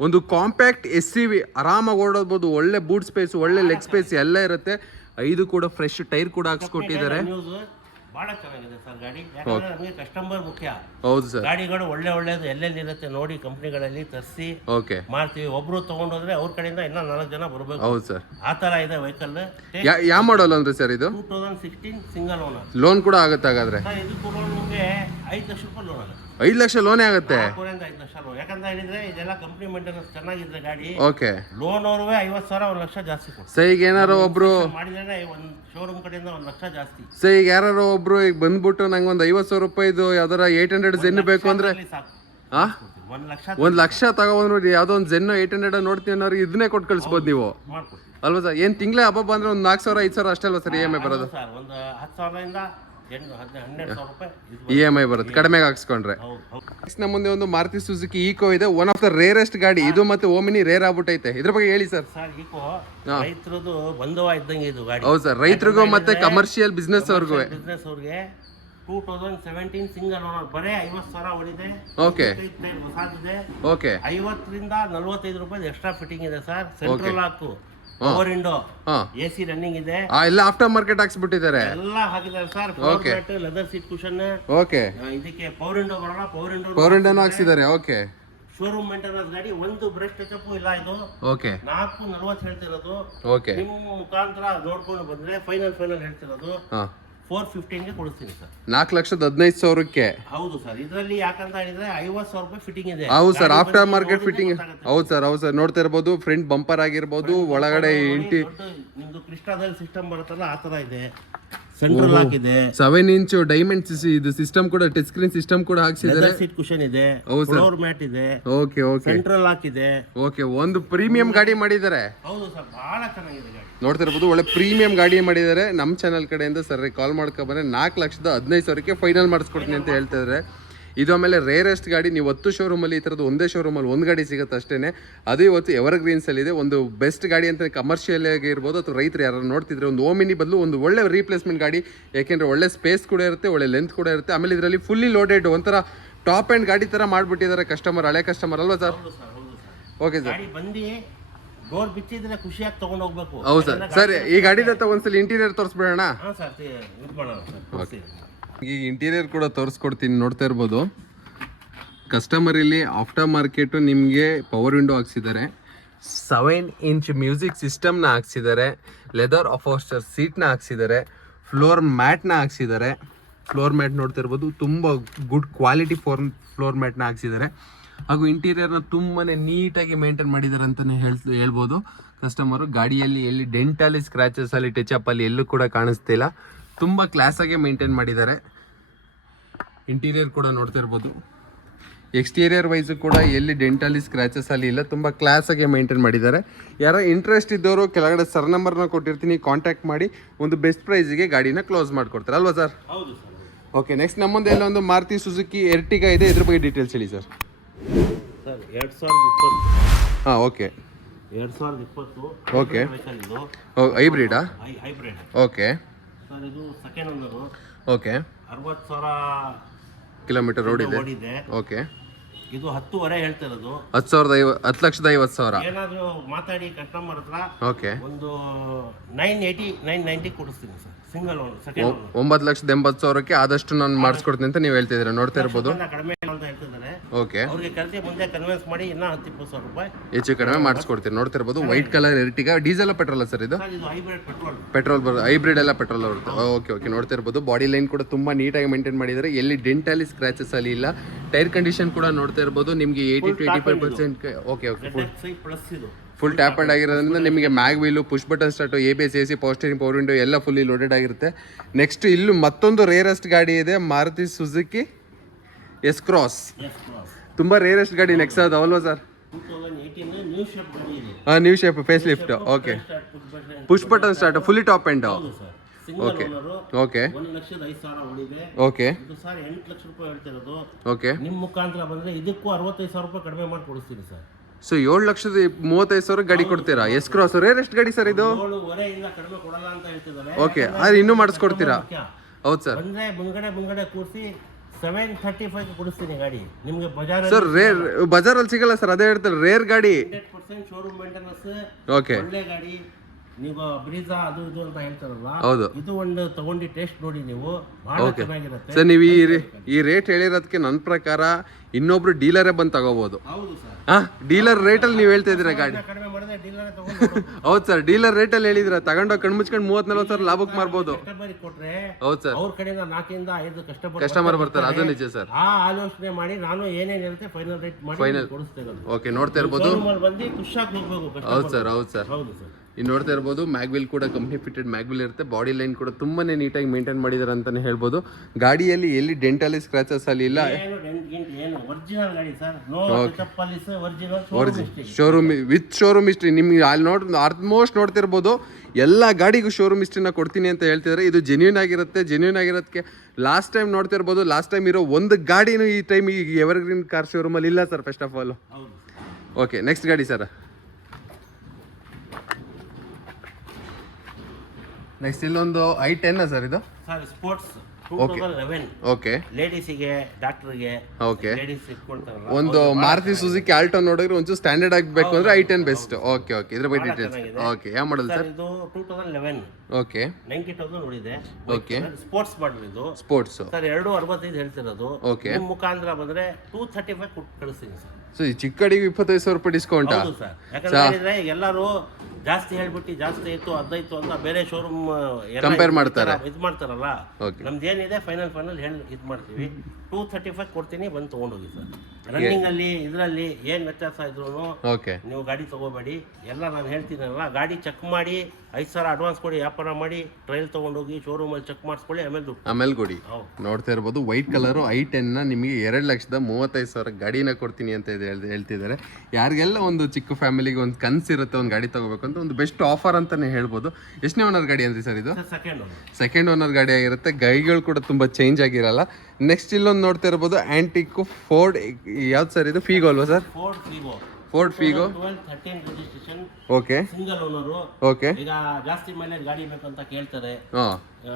ಒಂದು ಕಾಂಪ್ಯಾಕ್ಟ್ SUV ಆರಾಮಾಗಿ ಓಡೋದ್ಬೋದು. ಒಳ್ಳೆ ಬೂಟ್ ಸ್ಪೇಸ್, ಒಳ್ಳೆ ಲೆಗ್ ಸ್ಪೇಸ್ ಎಲ್ಲ ಇರುತ್ತೆ. 5 ಕೂಡ ಫ್ರೆಶ್ ಟೈರ್ ಕೂಡ ಹಾಕ್ಸ್ಕೊಟ್ಟಿದ್ದಾರೆ. ಬಹಳ ಚೆನ್ನಾಗಿದೆ ಸರ್ ಗಾಡಿ. ಯಾಕಂದ್ರೆ ನಮಗೆ ಕಸ್ಟಮರ್ ಮುಖ್ಯ. ಹೌದು ಸರ್. ಗಾಡಿಗಳು ಒಳ್ಳೇದು ಎಲ್ಲೆಲ್ಲಿ ಇರುತ್ತೆ ನೋಡಿ ಕಂಪ್ನಿಗಳಲ್ಲಿ ತರಿಸಿ ಓಕೆ ಮಾಡ್ತೀವಿ. ಒಬ್ರು ತಗೊಂಡೋದ್ರೆ ಅವ್ರ ಕಡೆಯಿಂದ ಇನ್ನ 4 ಜನ ಬರಬೇಕು. ಹೌದು ಸರ್. ಆ ತರ ಇದೆ ವೆಹಿಕಲ್. ಯಾವ ಮಾಡಲ್ ಅಂದ್ರೆ ಸರ್ ಇದು? 2016 ಸಿಂಗಲ್ ಓನರ್. ಲೋನ್ ಕೂಡ ಆಗುತ್ತೆ ಹಾಗಾದ್ರೆ? ಇದು ಕೂಡ ನಿಮಗೆ 5 ಲಕ್ಷ ರೂಪಾಯಿ ಲೋನ್ ಆಗುತ್ತೆ. 5 ಲಕ್ಷ ಲೋನೇ ಆಗುತ್ತೆ? 5 ಲಕ್ಷ ಲೋನ್. ಯಾಕಂತ ಹೇಳಿದ್ರೆ ಇದೆಲ್ಲ ಕಂಪ್ನಿ ಮೇಂಟೆನೆನ್ಸ್ ಚೆನ್ನಾಗಿದ್ರೆ ಗಾಡಿ ಓಕೆ. ಲೋನ್ ಅವ್ರಿಗೆ 50,000 1 ಲಕ್ಷ ಜಾಸ್ತಿ ಕೊಡ್ತಾರೆ. ಸೊ ಈಗ ಏನಾರು ಒಬ್ರು ಮಾಡಿದ್ರೆ ಒಂದು ಶೋರೂಮ್ ಕಡೆಯಿಂದ 1 ಲಕ್ಷ ಜಾಸ್ತಿ. ಸೊ ಈಗ ಯಾರು ಒಬ್ರು ಈಗ ಬಂದ್ಬಿಟ್ಟು ನಂಗೆ ಒಂದು 50,000 ರೂಪಾಯಿದು ಯಾವ್ದಾರ 800 ಜೆನ್ ಬೇಕು ಅಂದ್ರೆ 1 ಲಕ್ಷ ತಗೊಂಡ್ರು ಯಾವ್ದೋ ಒಂದು ಜೆನ್ 800 ನೋಡ್ತೀನಿ ಅನ್ನೋರು ಇದನ್ನೇ ಕೊಟ್ಟು ಕಳಿಸ್ಬೋದು ನೀವು ಮಾಡ್ಕೊಡ್ತೀವಿ ಅಲ್ವಾ ಸರ್? ಏನ್ ತಿಂಗಳೇ ಹಬ್ಬ ಬಂದ್ರೆ ಒಂದು 4,000 5,000 ಅಷ್ಟೇ ಅಲ್ವಾ ಸರ್ EMI ಬರೋದು? ಸರ್ ಒಂದು 10,000 ಇಂದ 12,000 ರೂಪಾಯಿ EMI ಬರುತ್ತೆ ಕಡಿಮೆಗೆ ಹಾಕ್ಸ್ಕೊಂಡ್ರೆ. ನಮ್ಮ ಮುಂದೆ ಒಂದು ಮಾರುತಿ ಸುಜುಕಿ ಈಕೋ ಇದೆ. ಒನ್ ಆಫ್ ದ ರೇರೆಸ್ಟ್ ಗಾಡಿ ಇದು, ಮತ್ತೆ ಓಮಿನಿ ರೇರ್ ಆಗ್ಬಿಟ್ಟೈತೆ. ಇದ್ರ ಬಗ್ಗೆ ಹೇಳಿ ಸರ್. ಸರ್ ಈಕೋ ರೈತರದು ಬಂಧುವ ಇದ್ದಂಗೆ ಇದು ಗಾಡಿ. ಹೌದು ಸರ್, ರೈತರಿಗೂ ಮತ್ತೆ ಕಮರ್ಷಿಯಲ್ ಬಿಸ್ನೆಸ್ ಅವ್ರಿಗೂ. 2017 ಸಿಂಗಲ್ ಓನರ್, ಬರೇ 50,000 ಓಡಿದೆ. ಓಕೆ ಹೊಸದಿದೆ. ಓಕೆ. 50ರಿಂದ 45 ರೂಪಾಯಿ ಎಕ್ಸ್ಟ್ರಾ ಫಿಟ್ಟಿಂಗ್ ಇದೆ sir. Central lock, power window, AC running ಇದೆ. ಎಲ್ಲ ಆಫ್ಟರ್ ಮಾರ್ಕೆಟ್ ಹಾಕ್ಸ್ಬಿಟ್ಟಿದ್ದಾರೆ. ಎಲ್ಲ ಹಾಕಿದ್ದಾರೆ sir. Floor mat, leather seat cushion. Okay. ಇದಕ್ಕೆ ಪವರ್ ವಿಂಡೋ ಬರೋಣ, ಪವರ್ ವಿಂಡೋನ ಹಾಕ್ಸಿದ್ದಾರೆ. ಓಕೆ. ಶೋರೂಮ್ ಮೇಂಟೆನೆನ್ಸ್ ಗಾಡಿ. ಒಂದು ಬ್ರೇಕ್ ಟಚ್ ಅಪ್ ಇಲ್ಲ ಇದು. ಓಕೆ. 440 ಹೇಳ್ತಿರೋದು. ಓಕೆ. ನಿಮ್ಮ ಮುಖಾಂತರ ನೋಡ್ಕೊಂಡು ಬಂದ್ರೆ ಫೈನಲ್ ಹೇಳ್ತಿರೋದು 415 ಗೆ ಕೊಡ್ತೀನಿ ಸರ್. 4,15,000ಕ್ಕೆ. ಹೌದು ಸರ್. ಇದರಲ್ಲಿ ಯಾಕಂತ ಹೇಳಿದ್ರೆ 50,000 ರೂಪಾಯಿ ಫಿಟ್ಟಿಂಗ್ ಇದೆ. ಹೌದು ಸರ್, ಆಫ್ಟರ್ ಮಾರ್ಕೆಟ್ ಫಿಟ್ಟಿಂಗ್. ಹೌದು ಸರ್, ಹೌದು ಸರ್. ನೋಡ್ತಾ ಇರ್ಬೋದು, ಫ್ರಂಟ್ ಬಂಪರ್ ಆಗಿರ್ಬೋದು, ಒಳಗಡೆ ನಿಮ್ದು ಕ್ರಿಸ್ಟಾದಲ್ಲಿ ಸಿಸ್ಟಮ್ ಬರುತ್ತಲ್ಲ ಆ ತರ ಇದೆ. ಸೆಂಟ್ರಲ್ ಲಾಕ್ ಇದೆ. 7 ಇಂಚ್ ಡೈಮಂಡ್ ಇದು ಸಿಸ್ಟಮ್ ಕೂಡ, ಟಚ್ ಸ್ಕ್ರೀನ್ ಸಿಸ್ಟಮ್ ಕೂಡ ಹಾಕ್ಸಿದ್ದಾರೆ. ಸೀಟ್ ಕುಶನ್ ಇದೆ. ಹೌದು ಸರ್. ಫ್ಲೋರ್ ಮ್ಯಾಟ್ ಇದೆ. Okay okay. ಸೆಂಟ್ರಲ್ ಲಾಕ್ ಇದೆ. ಓಕೆ. ಒಂದು ಪ್ರೀಮಿಯಂ ಗಾಡಿ ಮಾಡಿದ್ದಾರೆ. ಹೌದು ಸರ್, ಬಹಳ ಚೆನ್ನಾಗಿದೆ ಗಾಡಿ. ನೋಡ್ತಾ ಇರ್ಬೋದು, ಒಳ್ಳೆ ಪ್ರೀಮಿಯಂ ಗಾಡಿ ಮಾಡಿದ್ದಾರೆ. ನಮ್ಮ ಚಾನಲ್ ಕಡೆಯಿಂದ ಸರ್ ಕಾಲ್ ಮಾಡ್ಕೊಬಂದ್ರೆ 4,15,000ಕ್ಕೆ ಫೈನಲ್ ಮಾಡಿಸ್ಕೊಡ್ತೀನಿ ಅಂತ ಹೇಳ್ತಾ ಇದ್ದಾರೆ. ಇದು ಆಮೇಲೆ ರೇರೆಸ್ಟ್ ಗಾಡಿ. ನೀವು 10 ಶೋರೂಮಲ್ಲಿ ಈ ಥರದ್ದು ಒಂದೇ ಶೋರೂಮಲ್ಲಿ ಒಂದು ಗಾಡಿ ಸಿಗುತ್ತೆ ಅಷ್ಟೇ. ಅದು ಇವತ್ತು ಎವರ್ಗ್ರೀನ್ಸಲ್ಲಿದೆ. ಒಂದು ಬೆಸ್ಟ್ ಗಾಡಿ ಅಂತ ಕಮರ್ಷಿಯಲ್ ಆಗಿರ್ಬೋದು ಅಥವಾ ರೈತರು ಯಾರು ನೋಡ್ತಿದ್ರೆ ಒಂದು ಓಮಿನಿ ಬದಲು ಒಂದು ಒಳ್ಳೆ ರೀಪ್ಲೇಸ್ಮೆಂಟ್ ಗಾಡಿ. ಯಾಕೆಂದರೆ ಒಳ್ಳೆ ಸ್ಪೇಸ್ ಕೂಡ ಇರುತ್ತೆ, ಒಳ್ಳೆ ಲೆಂತ್ ಕೂಡ ಇರುತ್ತೆ. ಆಮೇಲೆ ಇದರಲ್ಲಿ ಫುಲ್ಲಿ ಲೋಡೆಡ್ ಒಂಥರ ಟಾಪ್ ಆ್ಯಂಡ್ ಗಾಡಿ ಥರ ಮಾಡಿಬಿಟ್ಟಿದ್ದಾರೆ ಕಸ್ಟಮರ್, ಹಳೆ ಕಸ್ಟಮರ್ ಅಲ್ವಾ ಸರ್? Okay sir. ಡೋರ್ ಬಿಚ್ಚಿದ್ರೆ ಖುಷಿಯಾಗಿ ತಗೊಂಡು ಹೋಗ್ಬೇಕು. ಹೌದು ಸರ್. ಸರ್ ಈ ಗಾಡಿದ ಒಂದ್ಸಲ ಇಂಟೀರಿಯರ್ ತೋರಿಸ್ಬಿಡೋಣ. ಈ ಇಂಟೀರಿಯರ್ ಕೂಡ ತೋರಿಸ್ಕೊಡ್ತೀನಿ. ನೋಡ್ತಾ ಇರ್ಬೋದು, ಕಸ್ಟಮರ್ ಇಲ್ಲಿ ಆಫ್ಟರ್ ಮಾರ್ಕೆಟು ನಿಮಗೆ ಪವರ್ ವಿಂಡೋ ಹಾಕ್ಸಿದ್ದಾರೆ. 7 ಇಂಚ್ ಮ್ಯೂಸಿಕ್ ಸಿಸ್ಟಮ್ನ ಹಾಕ್ಸಿದ್ದಾರೆ. ಲೆದರ್ ಅಫೋಸ್ಟರ್ ಸೀಟ್ನ ಹಾಕ್ಸಿದ್ದಾರೆ. ಫ್ಲೋರ್ ಮ್ಯಾಟ್ನ ಹಾಕ್ಸಿದ್ದಾರೆ. ಫ್ಲೋರ್ ಮ್ಯಾಟ್ ನೋಡ್ತಾ ಇರ್ಬೋದು, ತುಂಬ ಗುಡ್ ಕ್ವಾಲಿಟಿ ಫ್ಲೋರ್ ಮ್ಯಾಟ್ನ ಹಾಕ್ಸಿದ್ದಾರೆ. ಹಾಗೂ ಇಂಟೀರಿಯರ್ನ ತುಂಬಾ ನೀಟಾಗಿ ಮೇಂಟೈನ್ ಮಾಡಿದ್ದಾರೆ ಅಂತಲೇ ಹೇಳ್ಬೋದು ಕಸ್ಟಮರು. ಗಾಡಿಯಲ್ಲಿ ಎಲ್ಲಿ ಡೆಂಟಲ್ಲಿ, ಸ್ಕ್ರ್ಯಾಚಸಲ್ಲಿ, ಟಚಪ್ಪಲ್ಲಿ ಎಲ್ಲೂ ಕೂಡ ಕಾಣಿಸ್ತಿಲ್ಲ. ತುಂಬ ಕ್ಲಾಸಾಗೆ ಮೇಂಟೈನ್ ಮಾಡಿದ್ದಾರೆ. ಇಂಟೀರಿಯರ್ ಕೂಡ ನೋಡ್ತಾ ಇರ್ಬೋದು. ಎಕ್ಸ್ಟೀರಿಯರ್ ವೈಸು ಕೂಡ ಎಲ್ಲಿ ಡೆಂಟಲ್ಲಿ, ಸ್ಕ್ರ್ಯಾಚಸಲ್ಲಿ ಇಲ್ಲ. ತುಂಬ ಕ್ಲಾಸಾಗೆ ಮೇಂಟೈನ್ ಮಾಡಿದ್ದಾರೆ. ಯಾರೋ ಇಂಟ್ರೆಸ್ಟ್ ಇದ್ದವರು ಕೆಳಗಡೆ ಸರ್ ನಂಬರ್ನ ಕೊಟ್ಟಿರ್ತೀನಿ, ಕಾಂಟ್ಯಾಕ್ಟ್ ಮಾಡಿ ಒಂದು ಬೆಸ್ಟ್ ಪ್ರೈಸಿಗೆ ಗಾಡಿನ ಕ್ಲೋಸ್ ಮಾಡಿಕೊಡ್ತಾರೆ ಅಲ್ವಾ ಸರ್? ಹೌದು ಸರ್. ಓಕೆ. ನೆಕ್ಸ್ಟ್ ನಮ್ಮ ಮುಂದೆ ಎಲ್ಲ ಒಂದು ಮಾರುತಿ ಸುಜುಕಿ ಎರ್ಟಿಗಾ ಇದೆ. ಇದ್ರ ಬಗ್ಗೆ ಡೀಟೇಲ್ಸ್ ಹೇಳಿ ಸರ್. ಸರ್ 2020. ಹಾಂ ಓಕೆ. 2020. ಓಕೆ. ಹೈಬ್ರಿಡಾ? ಹೈಬ್ರಿಡ್. ಓಕೆ ಸರ್ ಇದು ಸೆಕೆಂಡ್ ಓನರು. ಓಕೆ. 60,000 ಕಿಲೋಮೀಟರ್ ಓಡಿದೆ. ಓಕೆ. ಇದು 10.5 ಹೇಳ್ತಿರೋದು. 10,50,000. ಏನಾದರೂ ಮಾತಾಡಿ ಕಸ್ಟಮರ್ ಹತ್ರ ಓಕೆ ಒಂದು 990 ಕೊಡಿಸ್ತೀನಿ sir. Single owner, second owner. 9,80,000ಕ್ಕೆ ಆದಷ್ಟು ನಾನು ಮಾಡಿಸ್ಕೊಡ್ತೀನಿ ಅಂತ ನೀವು ಹೇಳ್ತಿದ್ದೀರಾ. ನೋಡ್ತಾ ಇರ್ಬೋದು. ಕಡಿಮೆ ಅಂತ ಹೇಳ್ತಿದ್ದಾರೆ. ಓಕೆ, ಅವ್ರಿಗೆ ಕರೆಸಿ ಮುಂದೆ ಕನ್ವಿನ್ಸ್ ಮಾಡಿ ಇನ್ನೂ 10-20 ಸಾವಿರ ರೂಪಾಯಿ ಹೆಚ್ಚು ಕಡಿಮೆ ಮಾಡಿಸ್ಕೊಡ್ತೀರಿ. ನೋಡ್ತಿರ್ಬೋದು white colour Ertiga, diesel petrol sir ಇದು? ಸರ್ ಇದು ಹೈಬ್ರಿಡ್ ಪೆಟ್ರೋಲ್. ಪೆಟ್ರೋಲ್ ಹೈಬ್ರಿಡ್ ಎಲ್ಲ ಪೆಟ್ರೋಲ್ ಬರುತ್ತೆ. ಓಕೆ ಓಕೆ, ನೋಡ್ತಿರ್ಬೋದು ಬಾಡಿ ಲೈನ್ ಕೂಡ ತುಂಬ ನೀಟಾಗಿ ಮೇಂಟೈನ್ ಮಾಡಿದ್ದಾರೆ. ಎಲ್ಲಿ ಡೆಂಟಲ್ಲಿ ಸ್ಕ್ರಾಚಸ್ ಅಲ್ಲಿ ಇಲ್ಲ. ಟೈರ್ ಕಂಡೀಷನ್ ಕೂಡ ನೋಡ್ತಾ ಇರ್ಬೋದು ನಿಮಗೆ 80 to 85%. ಓಕೆ ಓಕೆ, ಪ್ಲಸ್ ಇದು ಫುಲ್ ಟ್ಯಾಪ್ ಅಂಡ್ ಆಗಿರೋದ್ರಿಂದ ನಿಮಗೆ mag wheel, push button start, ABS, AC, power steering, power window ಎಲ್ಲ ಫುಲ್ಲಿ ಲೋಡೆಡ್ ಆಗಿರುತ್ತೆ. ನೆಕ್ಸ್ಟ್ ಇಲ್ಲೂ ಮತ್ತೊಂದು ರೇರೆಸ್ಟ್ ಗಾಡಿ ಇದೆ, ಮಾರುತಿ ಸುಜುಕಿ ಎಸ್ ಕ್ರಾಸ್. ತುಂಬ ರೇರೆಸ್ಟ್ ಗಾಡಿ ನೆಕ್ಸ್ಟ್ ಅದು ಅಲ್ವಾ ಸರ್? 2018 ನ್ಯೂ ಶೇಪ್ ಗಾಡಿ ಇದೆ. New shape facelift. Okay, push button start, fully top end. Okay okay 1,05,000 ಉಳಿದೆ. ಓಕೆ, ಇದು ಸರ್ 8 ಲಕ್ಷ ರೂಪಾಯಿ ಹೇಳ್ತಿರೋದು. ಓಕೆ, ನಿಮ್ಮ ಮುಖಾಂತರ ಬಂದ್ರೆ ಇದಕ್ಕೂ 65,000 ರೂಪಾಯಿ ಕಡಿಮೆ ಮಾಡಿ ಕೊಡಿಸ್ತೀನಿ ಸರ್. ಸೊ 7,35,000 ಗಾಡಿ ಕೊಡ್ತೀರಾ? ಎಸ್ ಕ್ರಾಸ್ ರೇರೆಸ್ಟ್ ಗಾಡಿ ಸರ್ ಇದು? 7.5 ಕಡಿಮೆ ಕೊಡಲ್ಲ ಅಂತ ಹೇಳ್ತಿದ್ದಾರೆ. ಓಕೆ, ಆದ್ರೆ ಇನ್ನೂ ಮಾಡಿಸ್ಕೊಡ್ತೀರಾ? ಹೌದು ಸರ್. ಬಂದ್ರೆ ಮುಂಗಡೆ ಕೂರಿಸಿ 735 ಕೊಡಿಸ್ತೀನಿ ಗಾಡಿ ನಿಮ್ಗೆ. ಬಜಾರ್ ಸರ್ ರೇರ್ ಬಜಾರಲ್ಲಿ ಸಿಗಲ್ಲ ಸರ್, ಅದೇ ಹೇಳ್ತಾರೆ ರೇರ್ ಗಾಡಿ. 100% ಶೋರೂಮ್ ಮೇಂಟೆನೆನ್ಸ್, ಓಕೆ, ಒಳ್ಳೆ ಗಾಡಿ. ನೀವು ಬ್ರೀಜಾ ಅದು ಇದು ಅಂತ ಹೇಳ್ತಾರಲ್ಲ, ಹೌದು, ಇದು ಒಂದು ತಗೊಂಡು ಟೇಸ್ಟ್ ನೋಡಿ ನೀವು, ಬಹಳ ಚೆನ್ನಾಗಿರುತ್ತೆ ಸರ್. ನೀವು ಈ ರೇಟ್ ಹೇಳಿರೋದಕ್ಕೆ ನನ್ನ ಪ್ರಕಾರ ಇನ್ನೊಬ್ರು ಡೀಲರೇ ಬಂದು ತಗೋಬಹುದು. ಹೌದು ಸರ್. ಡೀಲರ್ ರೇಟಲ್ಲಿ ನೀವು ಹೇಳ್ತಾ ಇದ್ದೀರಾ ಗಾಡಿ? ಕಡಿಮೆ ಮಾಡಿದ್ರೆ ಡೀಲರ್ ತಗೊಂಡು ಹೌದು ಸರ್, ಡೀಲರ್ ರೇಟಲ್ಲಿ ಹೇಳಿದ್ರೆ ತಗೊಂಡೋಗಿ ಕಣ್ಮುಚ್ಕೊಂಡು 30-40 ಸಾವಿರ ಲಾಭಕ್ಕೆ ಮಾರ್ಬೋದು. ಕಸ್ಟಮರ್ ಕೊಟ್ರೆ ಹೌದು ಸರ್, ಅವ್ರ ಕಡೆಯಿಂದ 4-5 ಕಸ್ಟಮರ್ ಬರ್ತಾರೆ, ಅದು ನಿಜ ಸರ್. ಆ ಆಲೋಚನೆ ಮಾಡಿ ನಾನು ಏನೇನಿರುತ್ತೆ ಫೈನಲ್ ರೇಟ್ ಮಾಡಿ ಕೊಡಿಸ್ತೇನೆ. ಓಕೆ, ನೋಡ್ತಾ ಇರ್ಬೋದು. ಬಂದು ಖುಷಿಯಾಗಿ ಹೋಗ್ಬೇಕು. ಹೌದು ಸರ್, ಹೌದು ಸರ್. ಹೌದು ಸರ್. ಇನ್ನು ನೋಡ್ತಾ ಇರ್ಬೋದು ಮ್ಯಾಗ್ವಿಲ್ ಕೂಡ ಕಂಪ್ನಿ ಫಿಟೆಡ್ ಮ್ಯಾಗ್ವಿಲ್ ಇರುತ್ತೆ. ಬಾಡಿ ಲೈನ್ ಕೂಡ ತುಂಬಾನೇ ನೀಟಾಗಿ ಮೇಂಟೈನ್ ಮಾಡಿದ್ದಾರೆ ಅಂತಾನೆ ಹೇಳ್ಬೋದು. ಗಾಡಿಯಲ್ಲಿ ಎಲ್ಲಿ ಡೆಂಟಲ್ಲಿ ಸ್ಕ್ರಾಚಸ್ ಅಲ್ಲಿ ಇಲ್ಲ. ಒರಿಜಿನಲ್ ಗಾಡಿ sir, no touch polish, original showroom with showroom history. ನಿಮ್ಗೆ ಅಲ್ಲಿ ಆಲ್ಮೋಸ್ಟ್ ನೋಡ್ತಿರ್ಬೋದು ಎಲ್ಲ ಗಾಡಿಗೂ ಶೋರೂಮ್ ಹಿಸ್ಟ್ರಿನ ಕೊಡ್ತೀನಿ ಅಂತ ಹೇಳ್ತಿದ್ದಾರೆ. ಇದು ಜೆನ್ಯೂನ್ ಆಗಿರುತ್ತೆ. ಜೆನ್ಯೂನ್ ಆಗಿರೋದಕ್ಕೆ ಲಾಸ್ಟ್ ಟೈಮ್ ನೋಡ್ತಿರ್ಬೋದು, ಲಾಸ್ಟ್ ಟೈಮ್ ಇರೋ ಒಂದು ಗಾಡಿನೂ ಈ ಟೈಮ್ ಈ ಎವರ್ಗ್ರೀನ್ ಕಾರ್ ಶೋರೂಮಲ್ಲಿ ಇಲ್ಲ sir, first of all. Okay, next ಗಾಡಿ ಸರ್. ನೆಕ್ಸ್ಟ್ ಇಲ್ಲೊಂದು i10 ಸರ್ ಇದು? Sir sports 2011. ಓಕೆ, ಲೇಡೀಸಿಗೆ, ಡಾಕ್ಟರ್ಗೆ, ಓಕೆ, ಲೇಡೀಸ್ ಇಟ್ಕೊಳ್ತಾರಲ್ಲ, ಒಂದು ಮಾರುತಿ ಸುಜುಕಿ ಆಲ್ಟೋ ನೋಡಿದ್ರೆ ಒಂಚೂರು ಸ್ಟ್ಯಾಂಡರ್ಡ್ ಆಗಬೇಕು ಅಂದ್ರೆ i10 ಬೆಸ್ಟ್. ಓಕೆ ಓಕೆ, ಇದ್ರ ಬಗ್ಗೆ ಡೀಟೇಲ್ಸ್. ಓಕೆ, ಯಾವ ಮಾಡಲ್ ಸರ್ ಇದು? 2011. ಓಕೆ, 90,000 ಉಳಿದೆ. ಓಕೆ, ಸ್ಪೋರ್ಟ್ಸ್ ಮಾಡಲ್ ಇದು. ಸ್ಪೋರ್ಟ್ಸ್ ಸರ್ 265 ಹೇಳ್ತಿರೋದು. ಓಕೆ, ನಿಮ್ಮ ಮುಖಾಂತರ ಬಂದ್ರೆ 235 ಕೊಟ್ಟು ಕಳಿಸ್ತೀನಿ ಸರ್. ಸೊ ಈ ಚಿಕ್ಕ ಗಾಡಿಗೆ 25,000 ರೂಪಾಯಿ ಡಿಸ್ಕೌಂಟಾ? ಹೌದು ಸರ್. ಯಾಕಂದ್ರೆ ಎಲ್ಲರೂ ಜಾಸ್ತಿ ಹೇಳ್ಬಿಟ್ಟು ಜಾಸ್ತಿ ಆಯ್ತು ಅದಾಯ್ತು ಅಂತ ಬೇರೆ ಶೋರೂಮ್ ಕಂಪೇರ್ ಮಾಡ್ತಾರೆ, ಇದು ಮಾಡ್ತಾರಲ್ಲ. ನಮ್ದು ಏನಿದೆ ಫೈನಲ್ ಹೇಳಿ ಇದು ಮಾಡ್ತೀವಿ. 235 ಕೊಡ್ತೀನಿ, ಬಂದು ತೊಗೊಂಡೋಗಿ ಸರ್. ರನ್ನಿಂಗ್ ಅಲ್ಲಿ ಇದರಲ್ಲಿ ಏನು ವ್ಯತ್ಯಾಸ ಇದ್ರು ಓಕೆ ನೀವು ಗಾಡಿ ತಗೋಬೇಡಿ. ಎಲ್ಲ ನಾನು ಹೇಳ್ತೀನಲ್ಲ, ಗಾಡಿ ಚೆಕ್ ಮಾಡಿ 5,000 ಅಡ್ವಾನ್ಸ್ ಕೊಡಿ, ವ್ಯಾಪಾರ ಮಾಡಿ, ಟ್ರಯಲ್ ತೊಗೊಂಡೋಗಿ ಶೋರೂಮಲ್ಲಿ ಚೆಕ್ ಮಾಡಿಸ್ಕೊಳ್ಳಿ, ಆಮೇಲೆ ಕೊಡಿ. ನೋಡ್ತಾ ಇರ್ಬೋದು ವೈಟ್ ಕಲರು i10 ನಿಮಗೆ 2,35,000 ಗಾಡಿನ ಕೊಡ್ತೀನಿ ಅಂತ ಹೇಳ್ತಿದ್ದಾರೆ. ಯಾರಿಗೆಲ್ಲ ಒಂದು ಚಿಕ್ಕ ಫ್ಯಾಮಿಲಿಗೆ ಒಂದು ಕನಸಿರುತ್ತೆ ಒಂದು ಗಾಡಿ ತಗೋಬೇಕು ಅಂತ, ಒಂದು ಬೆಸ್ಟ್ ಆಫರ್ ಅಂತಾನೆ ಹೇಳ್ಬೋದು. ಎಷ್ಟನೇ ಓನರ್ ಗಾಡಿ ಅಂದ್ರಿ ಸರ್ ಇದು? ಸೆಕೆಂಡ್ ಓನರ್ ಗಾಡಿ ಆಗಿರುತ್ತೆ. ಗೈಗಳು ಕೂಡ ತುಂಬ ಚೇಂಜ್ ಆಗಿರಲ್ಲ. ನೆಕ್ಸ್ಟ್ ಇಲ್ಲೊಂದು ನೋಡ್ತಾ ಇರ್ಬೋದು ಆಂಟಿಕ್ ಫೋರ್ಡ್, ಯಾವ್ದು ಸರ್ ಇದು? ಫೀಗೋ ಅಲ್ವಾ sir? Ford Figo 13 registration. Okay, single owner. Okay, ಈಗ ಜಾಸ್ತಿ ಮೈಲೇಜ್ ಗಾಡಿ ಬೇಕಂತ ಕೇಳ್ತಾರೆ.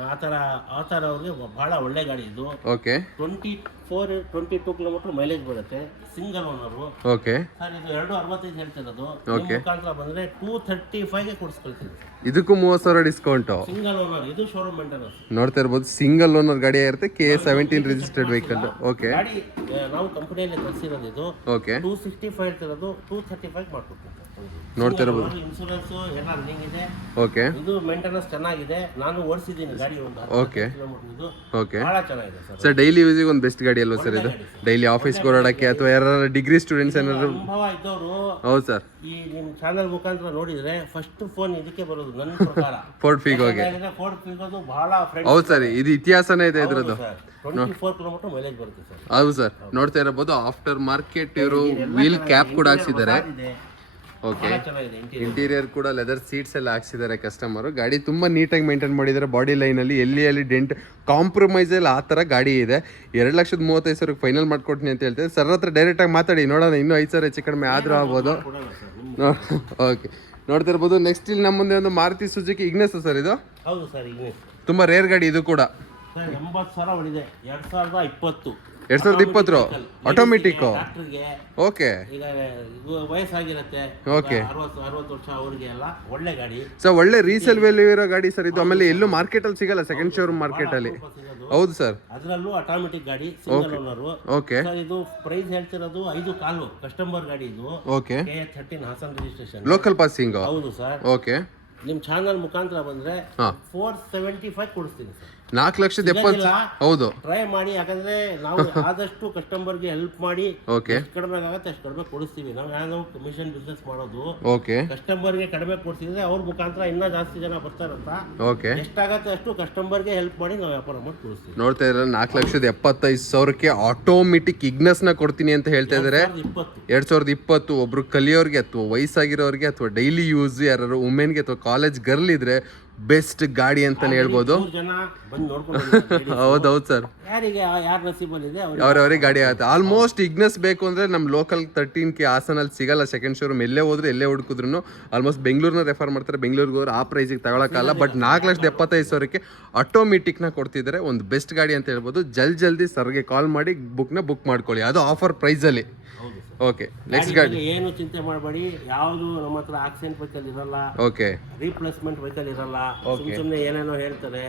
ಆ ಥರ ಅವ್ರಿಗೆ ಬಹಳ ಒಳ್ಳೆ ಗಾಡಿ ಇದು. ಓಕೆ, 22 ಕಿಲೋಮೀಟರ್ ಮೈಲೇಜ್ ಬರುತ್ತೆ. Single owner. ಓಕೆ ಸರ್ ಇದು 265 ಹೇಳ್ತಿರೋದು. ಮುಖಾಂತರ ಬಂದ್ರೆ 235 ಕೊಡಿಸ್ಕೊಳ್ತೀನಿ. ಇದಕ್ಕೂ 30,000 ಡಿಸ್ಕೌಂಟ್. ಸಿಂಗಲ್ ಓನರ್, ಇದು ಶೋರೂಮ್ ಮೇಂಟೆನೆನ್ಸ್. ನೋಡ್ತಾ ಇರ್ಬೋದು ಸಿಂಗಲ್ ಓನರ್ ಗಾಡಿ ಇರುತ್ತೆ. KA17 registered vehicle. ಓಕೆ, ಗಾಡಿ ನಾವು ಕಂಪನಿಯಲ್ಲಿ ಕಳಿಸಿರೋದು ಇದು. ಓಕೆ, 265 ಹೇಳ್ತಿರೋದು, 235 ಮಾಡ್ಕೊಡ್ತೀನಿ. ನೋಡ್ತಾ ಇರ್ಬೋದು ಇನ್ಶೂರೆನ್ಸ್ ಎಲ್ಲ ರನ್ನಿಂಗ್ ಇದೆ. ಓಕೆ, ಇದು ಮೇಂಟೆನೆನ್ಸ್ ಚೆನ್ನಾಗಿದೆ. ನಾನು ಓಡಿಸಿದ್ದೀನಿ ಗಾಡಿ ಒಂದು ಓಕೆ ಕಿಲೋಮೀಟರ್. ಇದು ಓಕೆ ಬಹಳ ಚೆನ್ನಾಗಿದೆ ಸರ್. ಸರ್ ಡೈಲಿ ಯೂಸಿಗೆ ಒಂದು ಬೆಸ್ಟ್ ಗಾಡಿ ಅಲ್ವಾ ಸರ್ ಇದು? ಡೈಲಿ ಆಫೀಸ್ಗೆ ಓಡಾಡಕ್ಕೆ ಅಥವಾ ಯಾರು ಡಿಗ್ರಿ ಸ್ಟೂಡೆಂಟ್ಸ್ ಏನಾದ್ರು? ಅನುಭವ ಇದ್ದವರು ಹೌದು ಸರ್, ಈ ನಿಮ್ಮ ಚಾನಲ್ ಮುಖಾಂತರ ನೋಡಿದ್ರೆ ಫಸ್ಟ್ ಫೋನ್ ಇದಕ್ಕೆ ಬರೋದು ನನ್ನ ಪ್ರಕಾರ. ಫೋರ್ಡ್ ಫೀಗೋಗೆ. ಫೋರ್ಡ್ ಫೀಗೋದು ಬಹಳ ಹೌದು ಸರ್, ಇದು ಇತಿಹಾಸನೇ ಇದೆ ಇದ್ರದ್ದು. 24 ಕಿಲೋಮೀಟರ್ ಮೈಲೇಜ್ ಬರುತ್ತೆ ಸರ್. ಹೌದು ಸರ್, ನೋಡ್ತಾ ಇರಬಹುದು ಆಫ್ಟರ್ ಮಾರ್ಕೆಟ್ ಇವರು ವೀಲ್ ಕ್ಯಾಪ್ ಕೂಡ ಹಾಕ್ಸಿದ್ದಾರೆ. ಓಕೆ, ಇಂಟೀರಿಯರ್ ಕೂಡ ಲೆದರ್ ಸೀಟ್ಸ್ ಎಲ್ಲ ಹಾಕ್ಸಿದ್ದಾರೆ ಕಸ್ಟಮರ್. ಗಾಡಿ ತುಂಬಾ ನೀಟಾಗಿ ಮೇಂಟೈನ್ ಮಾಡಿದ್ದಾರೆ. ಬಾಡಿ ಲೈನಲ್ಲಿ ಎಲ್ಲಿ ಡೆಂಟ್ ಕಾಂಪ್ರಮೈಸ್ ಇಲ್ಲ, ಆ ಥರ ಗಾಡಿ ಇದೆ. 2,35,000 ಫೈನಲ್ ಮಾಡ್ಕೊಡ್ತೀನಿ ಅಂತ ಹೇಳ್ತಾರೆ. ಸರ್ ಹತ್ರ ಡೈರೆಕ್ಟ್ ಆಗಿ ಮಾತಾಡಿ ನೋಡೋಣ, ಇನ್ನೂ 5,000 ಹೆಚ್ಚು ಕಡಿಮೆ ಆದ್ರೂ ಆಗ್ಬೋದು. ಓಕೆ, ನೋಡ್ತಾ ಇರ್ಬೋದು. ನೆಕ್ಸ್ಟ್ ಇಲ್ಲಿ ನಮ್ಮ ಮುಂದೆ ಒಂದು ಮಾರುತಿ ಸುಜುಕಿ ಇಗ್ನೆಸ್ ಸರ್ ಇದು? ಹೌದು ಸರ್, ಇಗ್ನೆಸ್ ತುಂಬಾ ರೇರ್ ಗಾಡಿ ಇದು ಕೂಡ. 80,000 ಹೊಡಿದೆ. 2020 ಆಟೋಮೆಟಿಕ್. ಓಕೆ, ಈಗ ವಯಸ್ಸಾಗಿರುತ್ತೆ, ಓಕೆ, 60 ವರ್ಷ ಅವ್ರಿಗೆ ಎಲ್ಲ ಒಳ್ಳೆ ಗಾಡಿ ಸರ್. ಒಳ್ಳೆ ರೀಸೇಲ್ ವ್ಯಾಲ್ಯೂ ಇರೋ ಗಾಡಿ ಸರ್ ಇದು. ಆಮೇಲೆ ಎಲ್ಲೂ ಮಾರ್ಕೆಟ್ ಅಲ್ಲಿ ಸಿಗಲ್ಲ, ಸೆಕೆಂಡ್ ಶೋರೂಮ್ ಮಾರ್ಕೆಟ್ ಅಲ್ಲಿ. ಹೌದು ಸರ್. ಅದರಲ್ಲೂ ಆಟೋಮೆಟಿಕ್ ಗಾಡಿ, ಸಿಂಗಲ್ ಓನರ್. ಓಕೆ ಸರ್ ಇದು ಪ್ರೈಸ್ ಹೇಳ್ತಿರೋದು 5.25 ಕಸ್ಟಮರ್ ಗಾಡಿ ಇದು. Okay. KH13 Hassan registration, local passing. ಹೌದು ಸರ್. ಓಕೆ. ನಿಮ್ಮ ಚಾನಲ್ ಮುಖಾಂತರ ಬಂದ್ರೆ 475 ಕೊಡಿಸ್ತೀನಿ ಸರ್. 4,70,000. ಹೌದು, ಟ್ರೈ ಮಾಡಿ, ಯಾಕಂದ್ರೆ ನಾವು ಆದಷ್ಟು ಕಸ್ಟಮರ್ಗೆ ಹೆಲ್ಪ್ ಮಾಡಿ ಓಕೆ, ಎಷ್ಟು ಕಡಿಮೆ ಆಗುತ್ತೆ ಅಷ್ಟು ಕಡಿಮೆ ಕೊಡಿಸ್ತೀವಿ. ನಾವು ಯಾವ್ದೋ ಕಮಿಷನ್ ಬಿಸ್ನೆಸ್ ಮಾಡೋದು, ಓಕೆ, ಕಸ್ಟಮರ್ಗೆ ಕಡಿಮೆ ಕೊಡ್ಸಿದ್ರೆ ಅವ್ರ ಮುಖಾಂತರ ಇನ್ನೂ ಜಾಸ್ತಿ ಜನ ಬರ್ತಾರಂತ. ಓಕೆ, ಎಷ್ಟಾಗತ್ತೆ ಅಷ್ಟು ಕಸ್ಟಮರ್ಗೆ ಹೆಲ್ಪ್ ಮಾಡಿ ನಾವು ವ್ಯಾಪಾರ ಮಾಡಿ ಕೊಡಿಸ್ತೀವಿ. ನೋಡ್ತಾ ಇದ್ರೆ 4,75,000ಕ್ಕೆ ಆಟೋಮೆಟಿಕ್ ಇಗ್ನಸ್ ನ ಕೊಡ್ತೀನಿ ಅಂತ ಹೇಳ್ತಾ ಇದಾರೆ. 2020 ಒಬ್ರು ಕಲಿಯೋರ್ಗೆ ಅಥವಾ ವಯಸ್ಸಾಗಿರೋರಿಗೆ ಅಥವಾ ಡೈಲಿ ಯೂಸ್ ಯಾರು ವುಮೆನ್ಗೆ ಅಥವಾ ಕಾಲೇಜ್ ಗರ್ಲ್ ಇದ್ರೆ ಬೆಸ್ಟ್ ಗಾಡಿ ಅಂತಾನೆ ಹೇಳ್ಬೋದು. ಜನ ಬಂದು ನೋಡ್ಕೊಂಡು ಹೌದೌದು ಸರ್, ಯಾರಿಗೆ ಯಾರ ನಸೀಬಲ್ಲಿದೆ ಅವ್ರವ್ರಿಗೆ ಗಾಡಿ ಆಗುತ್ತೆ. ಆಲ್ಮೋಸ್ಟ್ ಇಗ್ನಸ್ ಬೇಕು ಅಂದ್ರೆ ನಮ್ ಲೋಕಲ್ 13K ಹಾಸನಲ್ಲಿ ಸಿಗಲ್ಲ. ಸೆಕೆಂಡ್ ಶೋರೂಮ್ ಎಲ್ಲೇ ಹೋದ್ರು ಎಲ್ಲೇ ಹುಡುಕಿದ್ರು ಆಲ್ಮೋಸ್ಟ್ ಬೆಂಗಳೂರನ್ನ ರೆಫರ್ ಮಾಡ್ತಾರೆ. ಬೆಂಗಳೂರಿಗೆ ಹೋದ್ರೆ ಆ ಪ್ರೈಸಿಗೆ ತಗೊಳಕ್ಕಲ್ಲ. ಬಟ್ 4,75,000ಕ್ಕೆ ಆಟೋಮೆಟಿಕ್ ನ ಕೊಡ್ತಿದ್ದಾರೆ. ಒಂದು ಬೆಸ್ಟ್ ಗಾಡಿ ಅಂತ ಹೇಳ್ಬೋದು. ಜಲ್ದಿ ಸರ್ಗೆ ಕಾಲ್ ಮಾಡಿ ಬುಕ್ ಮಾಡ್ಕೊಳ್ಳಿ, ಅದು ಆಫರ್ ಪ್ರೈಸ್ ಅಲ್ಲಿ. ಓಕೆ, ನೆಕ್ಸ್ಟ್ ಗಾಡಿ ಏನು ಚಿಂತೆ ಮಾಡಬೇಡಿ. ಯಾವುದು ನಮ್ಮ ಹತ್ರ ಆಕ್ಸಿಡೆಂಟ್ ವೆಹಿಕಲ್ ಇರಲ್ಲ, ಓಕೆ, ರೀಪ್ಲೇಸ್ಮೆಂಟ್ ವೆಹಿಕಲ್ ಇರಲ್ಲ. ಸುಮ್ಮನೆ ಏನೇನೋ ಹೇಳ್ತಾರೆ.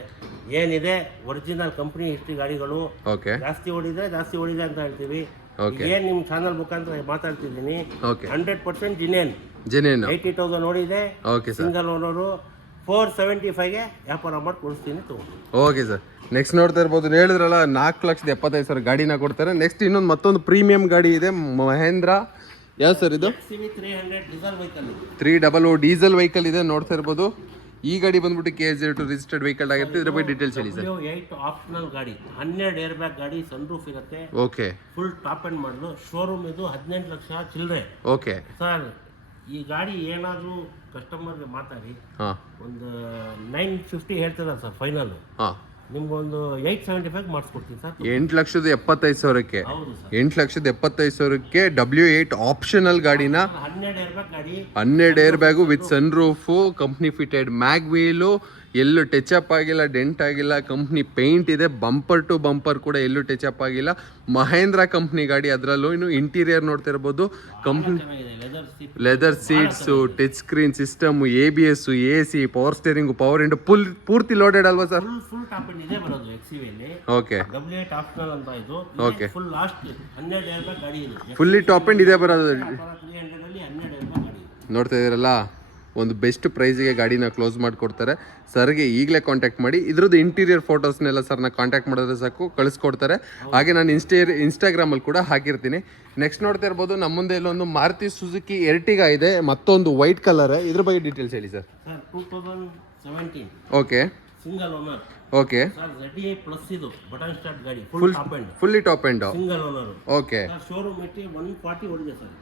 ಏನಿದೆ ಒರಿಜಿನಲ್ ಕಂಪನಿ ಹಿಸ್ಟ್ರಿ ಗಾಡಿಗಳು. ಓಕೆ, ಜಾಸ್ತಿ ಓಡಿದೆ ಅಂತ ಹೇಳ್ತೀವಿ. ಏನ್ ನಿಮ್ ಚಾನಲ್ ಮುಖಾಂತರ ಮಾತಾಡ್ತಿದ್ದೀನಿ, 100% ಜಿನೇನ್ 80,000 ಓಡಿದೆ. ಓಕೆ ಸರ್, ಸಿಂಗಲ್ ಓನರು 475ಗೆ ವ್ಯಾಪಾರ ಮಾಡಿ ಕೊಡಿಸ್ತೀನಿ ತಗೊಂಡು. Okay sir. ನೆಕ್ಸ್ಟ್ ನೋಡ್ತಾ ಇರ್ಬೋದು, ಹೇಳಿದ್ರಲ್ಲ 4,75,000 ಗಾಡಿನ ಕೊಡ್ತಾರೆ. ನೆಕ್ಸ್ಟ್ ಮತ್ತೊಂದು ಪ್ರೀಮಿಯಂ ಗಾಡಿ ಇದೆ, ಮಹೇಂದ್ರ. ಯಾವ ಸರ್ ಇದು? XCV300 diesel vehicle. 300 diesel vehicle ಇದೆ, ನೋಡ್ತಾ ಇರ್ಬೋದು. ಈ ಗಾಡಿ ಬಂದ್ಬಿಟ್ಟು KH02 ರಿಜಿಸ್ಟರ್ಡ್ ವೆಹಿಕಲ್ ಆಗಿರುತ್ತೆ. ಇದ್ರ ಬಗ್ಗೆ ಡೀಟೇಲ್ಸ್ ಹೇಳಿ ಸರ್. 8 ಆಪ್ಷನಲ್ ಗಾಡಿ, 12 ಏರ್ ಬ್ಯಾಗ್ ಗಾಡಿ, ಸನ್ ರೂಫ್ ಇರುತ್ತೆ. ಓಕೆ, ಫುಲ್ ಟಾಪ್ ಅಂಡ್ ಮಾಡಲು. ಶೋರೂಮ್ ಇದು 18 ಲಕ್ಷ ಚಿಲ್ಲರೆ. ಓಕೆ ಸರ್, ಈ ಗಾಡಿ ಏನಾದರೂ ಕಸ್ಟಮರ್ಗೆ ಮಾತಾಡಿ ಹಾಂ ಒಂದು 950 ಹೇಳ್ತಿದ್ದಾರೆ ಸರ್ ಫೈನಲ್. ಹಾಂ, ನಿಮ್ಗೊಂದು 875 ಮಾಡಿಸ್ಕೊಡ್ತೀನಿ ಸರ್. 8,75,000ಕ್ಕೆ. ಹೌದು ಸರ್, 8,75,000ಕ್ಕೆ W8 ಆಪ್ಷನಲ್ ಗಾಡಿನ 12 ಏರ್ ಬ್ಯಾಗ್ ಗಾಡಿ, 12 air bag with sun roof, company fitted mag wheel, ಎಲ್ಲೂ ಟಚ್ ಅಪ್ ಆಗಿಲ್ಲ, ಡೆಂಟ್ ಆಗಿಲ್ಲ, ಕಂಪ್ನಿ ಪೇಂಟ್ ಇದೆ, ಬಂಪರ್ ಟು ಬಂಪರ್ ಕೂಡ ಎಲ್ಲೂ ಟಚ್ ಅಪ್ ಆಗಿಲ್ಲ. ಮಹೇಂದ್ರ ಕಂಪ್ನಿ ಗಾಡಿ. ಅದರಲ್ಲೂ ಇನ್ನು ಇಂಟೀರಿಯರ್ ನೋಡ್ತಾ ಇರ್ಬೋದು. Company leather seats, touch screen system, ABS, AC, power steering, power window, ಪೂರ್ತಿ ಲೋಡೆಡ್ ಅಲ್ವಾ ಸರ್? ಫುಲ್ ಟಾಪ್ ಅಂಡ್ ಇದೆ ಬರೋದು XCV ಅಲ್ಲಿ. ಓಕೆ, W8 ಆಪ್ಷನಲ್ ಅಂತ ಇದು. Okay, full last 12 air bag ಗಾಡಿ ಇದೆ. ಫುಲ್ಲಿ ಟಾಪ್ ಅಂಡ್ ಇದೆ ಬರೋದು. 300 ಅಲ್ಲಿ 12 ಏರ್ ಬ್ಯಾಗ್ ಗಾಡಿ. ನೋಡ್ತಾ ಇದ್ದೀರಲ್ಲ, ಒಂದು ಬೆಸ್ಟ್ ಪ್ರೈಸ್ಗೆ ಗಾಡಿನ ಕ್ಲೋಸ್ ಮಾಡಿಕೊಡ್ತಾರೆ. ಸರ್ಗೆ ಈಗಲೇ ಕಾಂಟ್ಯಾಕ್ಟ್ ಮಾಡಿ. ಇದ್ರದ್ದು ಇಂಟೀರಿಯರ್ ಫೋಟೋಸ್ನೆಲ್ಲ ಸರ್ನ ಕಾಂಟ್ಯಾಕ್ಟ್ ಮಾಡಿದ್ರೆ ಸಾಕು, ಕಳಿಸ್ಕೊಡ್ತಾರೆ. ಹಾಗೆ ನಾನು ಇನ್ಸ್ಟಾಗ್ರಾಮಲ್ಲಿ ಕೂಡ ಹಾಕಿರ್ತೀನಿ. ನೆಕ್ಸ್ಟ್ ನೋಡ್ತಾ ಇರ್ಬೋದು, ನಮ್ಮ ಮುಂದೆ ಇಲ್ಲೊಂದು ಮಾರುತಿ ಸುಜುಕಿ ಎರ್ಟಿಗಾ ಇದೆ, ಮತ್ತೊಂದು ವೈಟ್ ಕಲರ್. ಇದ್ರ ಬಗ್ಗೆ ಡೀಟೇಲ್ಸ್ ಹೇಳಿ sir. 2017 okay, single owner. Okay sir ZDI plus ಇದು ಬಟನ್ ಸ್ಟಾರ್ಟ್ ಗಾಡಿ, full top end, fully top end, single owner. Okay, showroom ಇಟ್ಟು 140 ಓಡಿದೆ ಸರ್.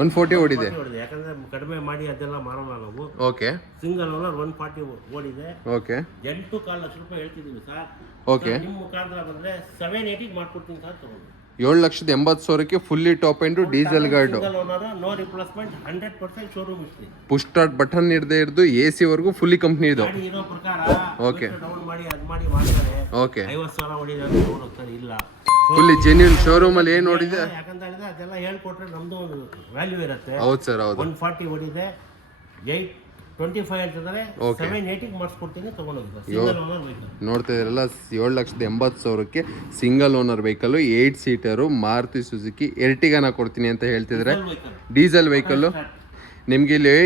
140 ಓಡಿದೆ. ಯಾಕಂದ್ರೆ ಕಡಿಮೆ ಮಾಡಿ ಅದೆಲ್ಲ ಮಾರೋಣ ನಾವು. ಓಕೆ, ಸಿಂಗಲ್ ಓನರ್ 140 ಓಡಿದೆ. ಓಕೆ, 8.25 ಲಕ್ಷ ರೂಪಾಯಿ ಹೇಳ್ತಿದ್ದೀವಿ ಸರ್. ಓಕೆ, ನಿಮ್ಮ ಮುಖಾಂತರ ಬಂದ್ರೆ 780 ಮಾಡ್ಕೊಡ್ತೀನಿ ಸರ್ ತಗೊಂಡು. 7,80,000ಕ್ಕೆ ಫುಲ್ಲಿ ಟಾಪ್ ಎಂಡ್ ಡೀಸೆಲ್ ಗಾಡಿ, single owner, no replacement, 100% showroom ಇಷ್ಟು. ಪುಷ್ ಸ್ಟಾರ್ಟ್ ಬಟನ್ ಹಿಡಿದು AC ವರೆಗೂ ಫುಲ್ಲಿ ಕಂಪ್ನಿ ಇದು. ಗಾಡಿ ಇರೋ ಪ್ರಕಾರ ಓಕೆ, ಡೌನ್ ಮಾಡಿ ಅದು ಮಾಡಿ ಮಾಡ್ತಾರೆ. ಓಕೆ, 50,000 ಹೊಡಿದ್ರೆ ತಗೊಂಡು ಹೋಗ್ತಾರೆ. ಇಲ್ಲ, ಫುಲ್ಲಿ ಜೆನ್ಯೂನ್ ಶೋರೂಮ್ ಅಲ್ಲಿ ಏನು ನೋಡಿದೆ ಯಾಕಂತ ಹೇಳಿದ್ರೆ ಅದೆಲ್ಲ ಹೇಳ್ಕೊಟ್ರೆ ನಮ್ದು ಒಂದು ವ್ಯಾಲ್ಯೂ ಇರುತ್ತೆ. ಹೌದು ಸರ್, ಹೌದು. 140 ಹೊಡಿದೆ, 825 ಹೇಳ್ತಿದ್ದಾರೆ. 780 ಮಾಡಿಸ್ಕೊಡ್ತೀನಿ ತಗೊಂಡೋಗಿ ಸರ್. ಸಿಂಗಲ್ ಓನರ್ ವೆಹಿಕಲ್ ನೋಡ್ತಾ ಇದ್ರಲ್ಲ, 7,80,000ಕ್ಕೆ single owner vehicle, 8 seater Maruti Suzuki ಎರ್ಟಿಗಾನ ಕೊಡ್ತೀನಿ ಅಂತ ಹೇಳ್ತಿದ್ರೆ. ಡೀಸೆಲ್ ವೆಹಿಕಲ್ ನಿಮ್ಗೆ ಇಲ್ಲಿ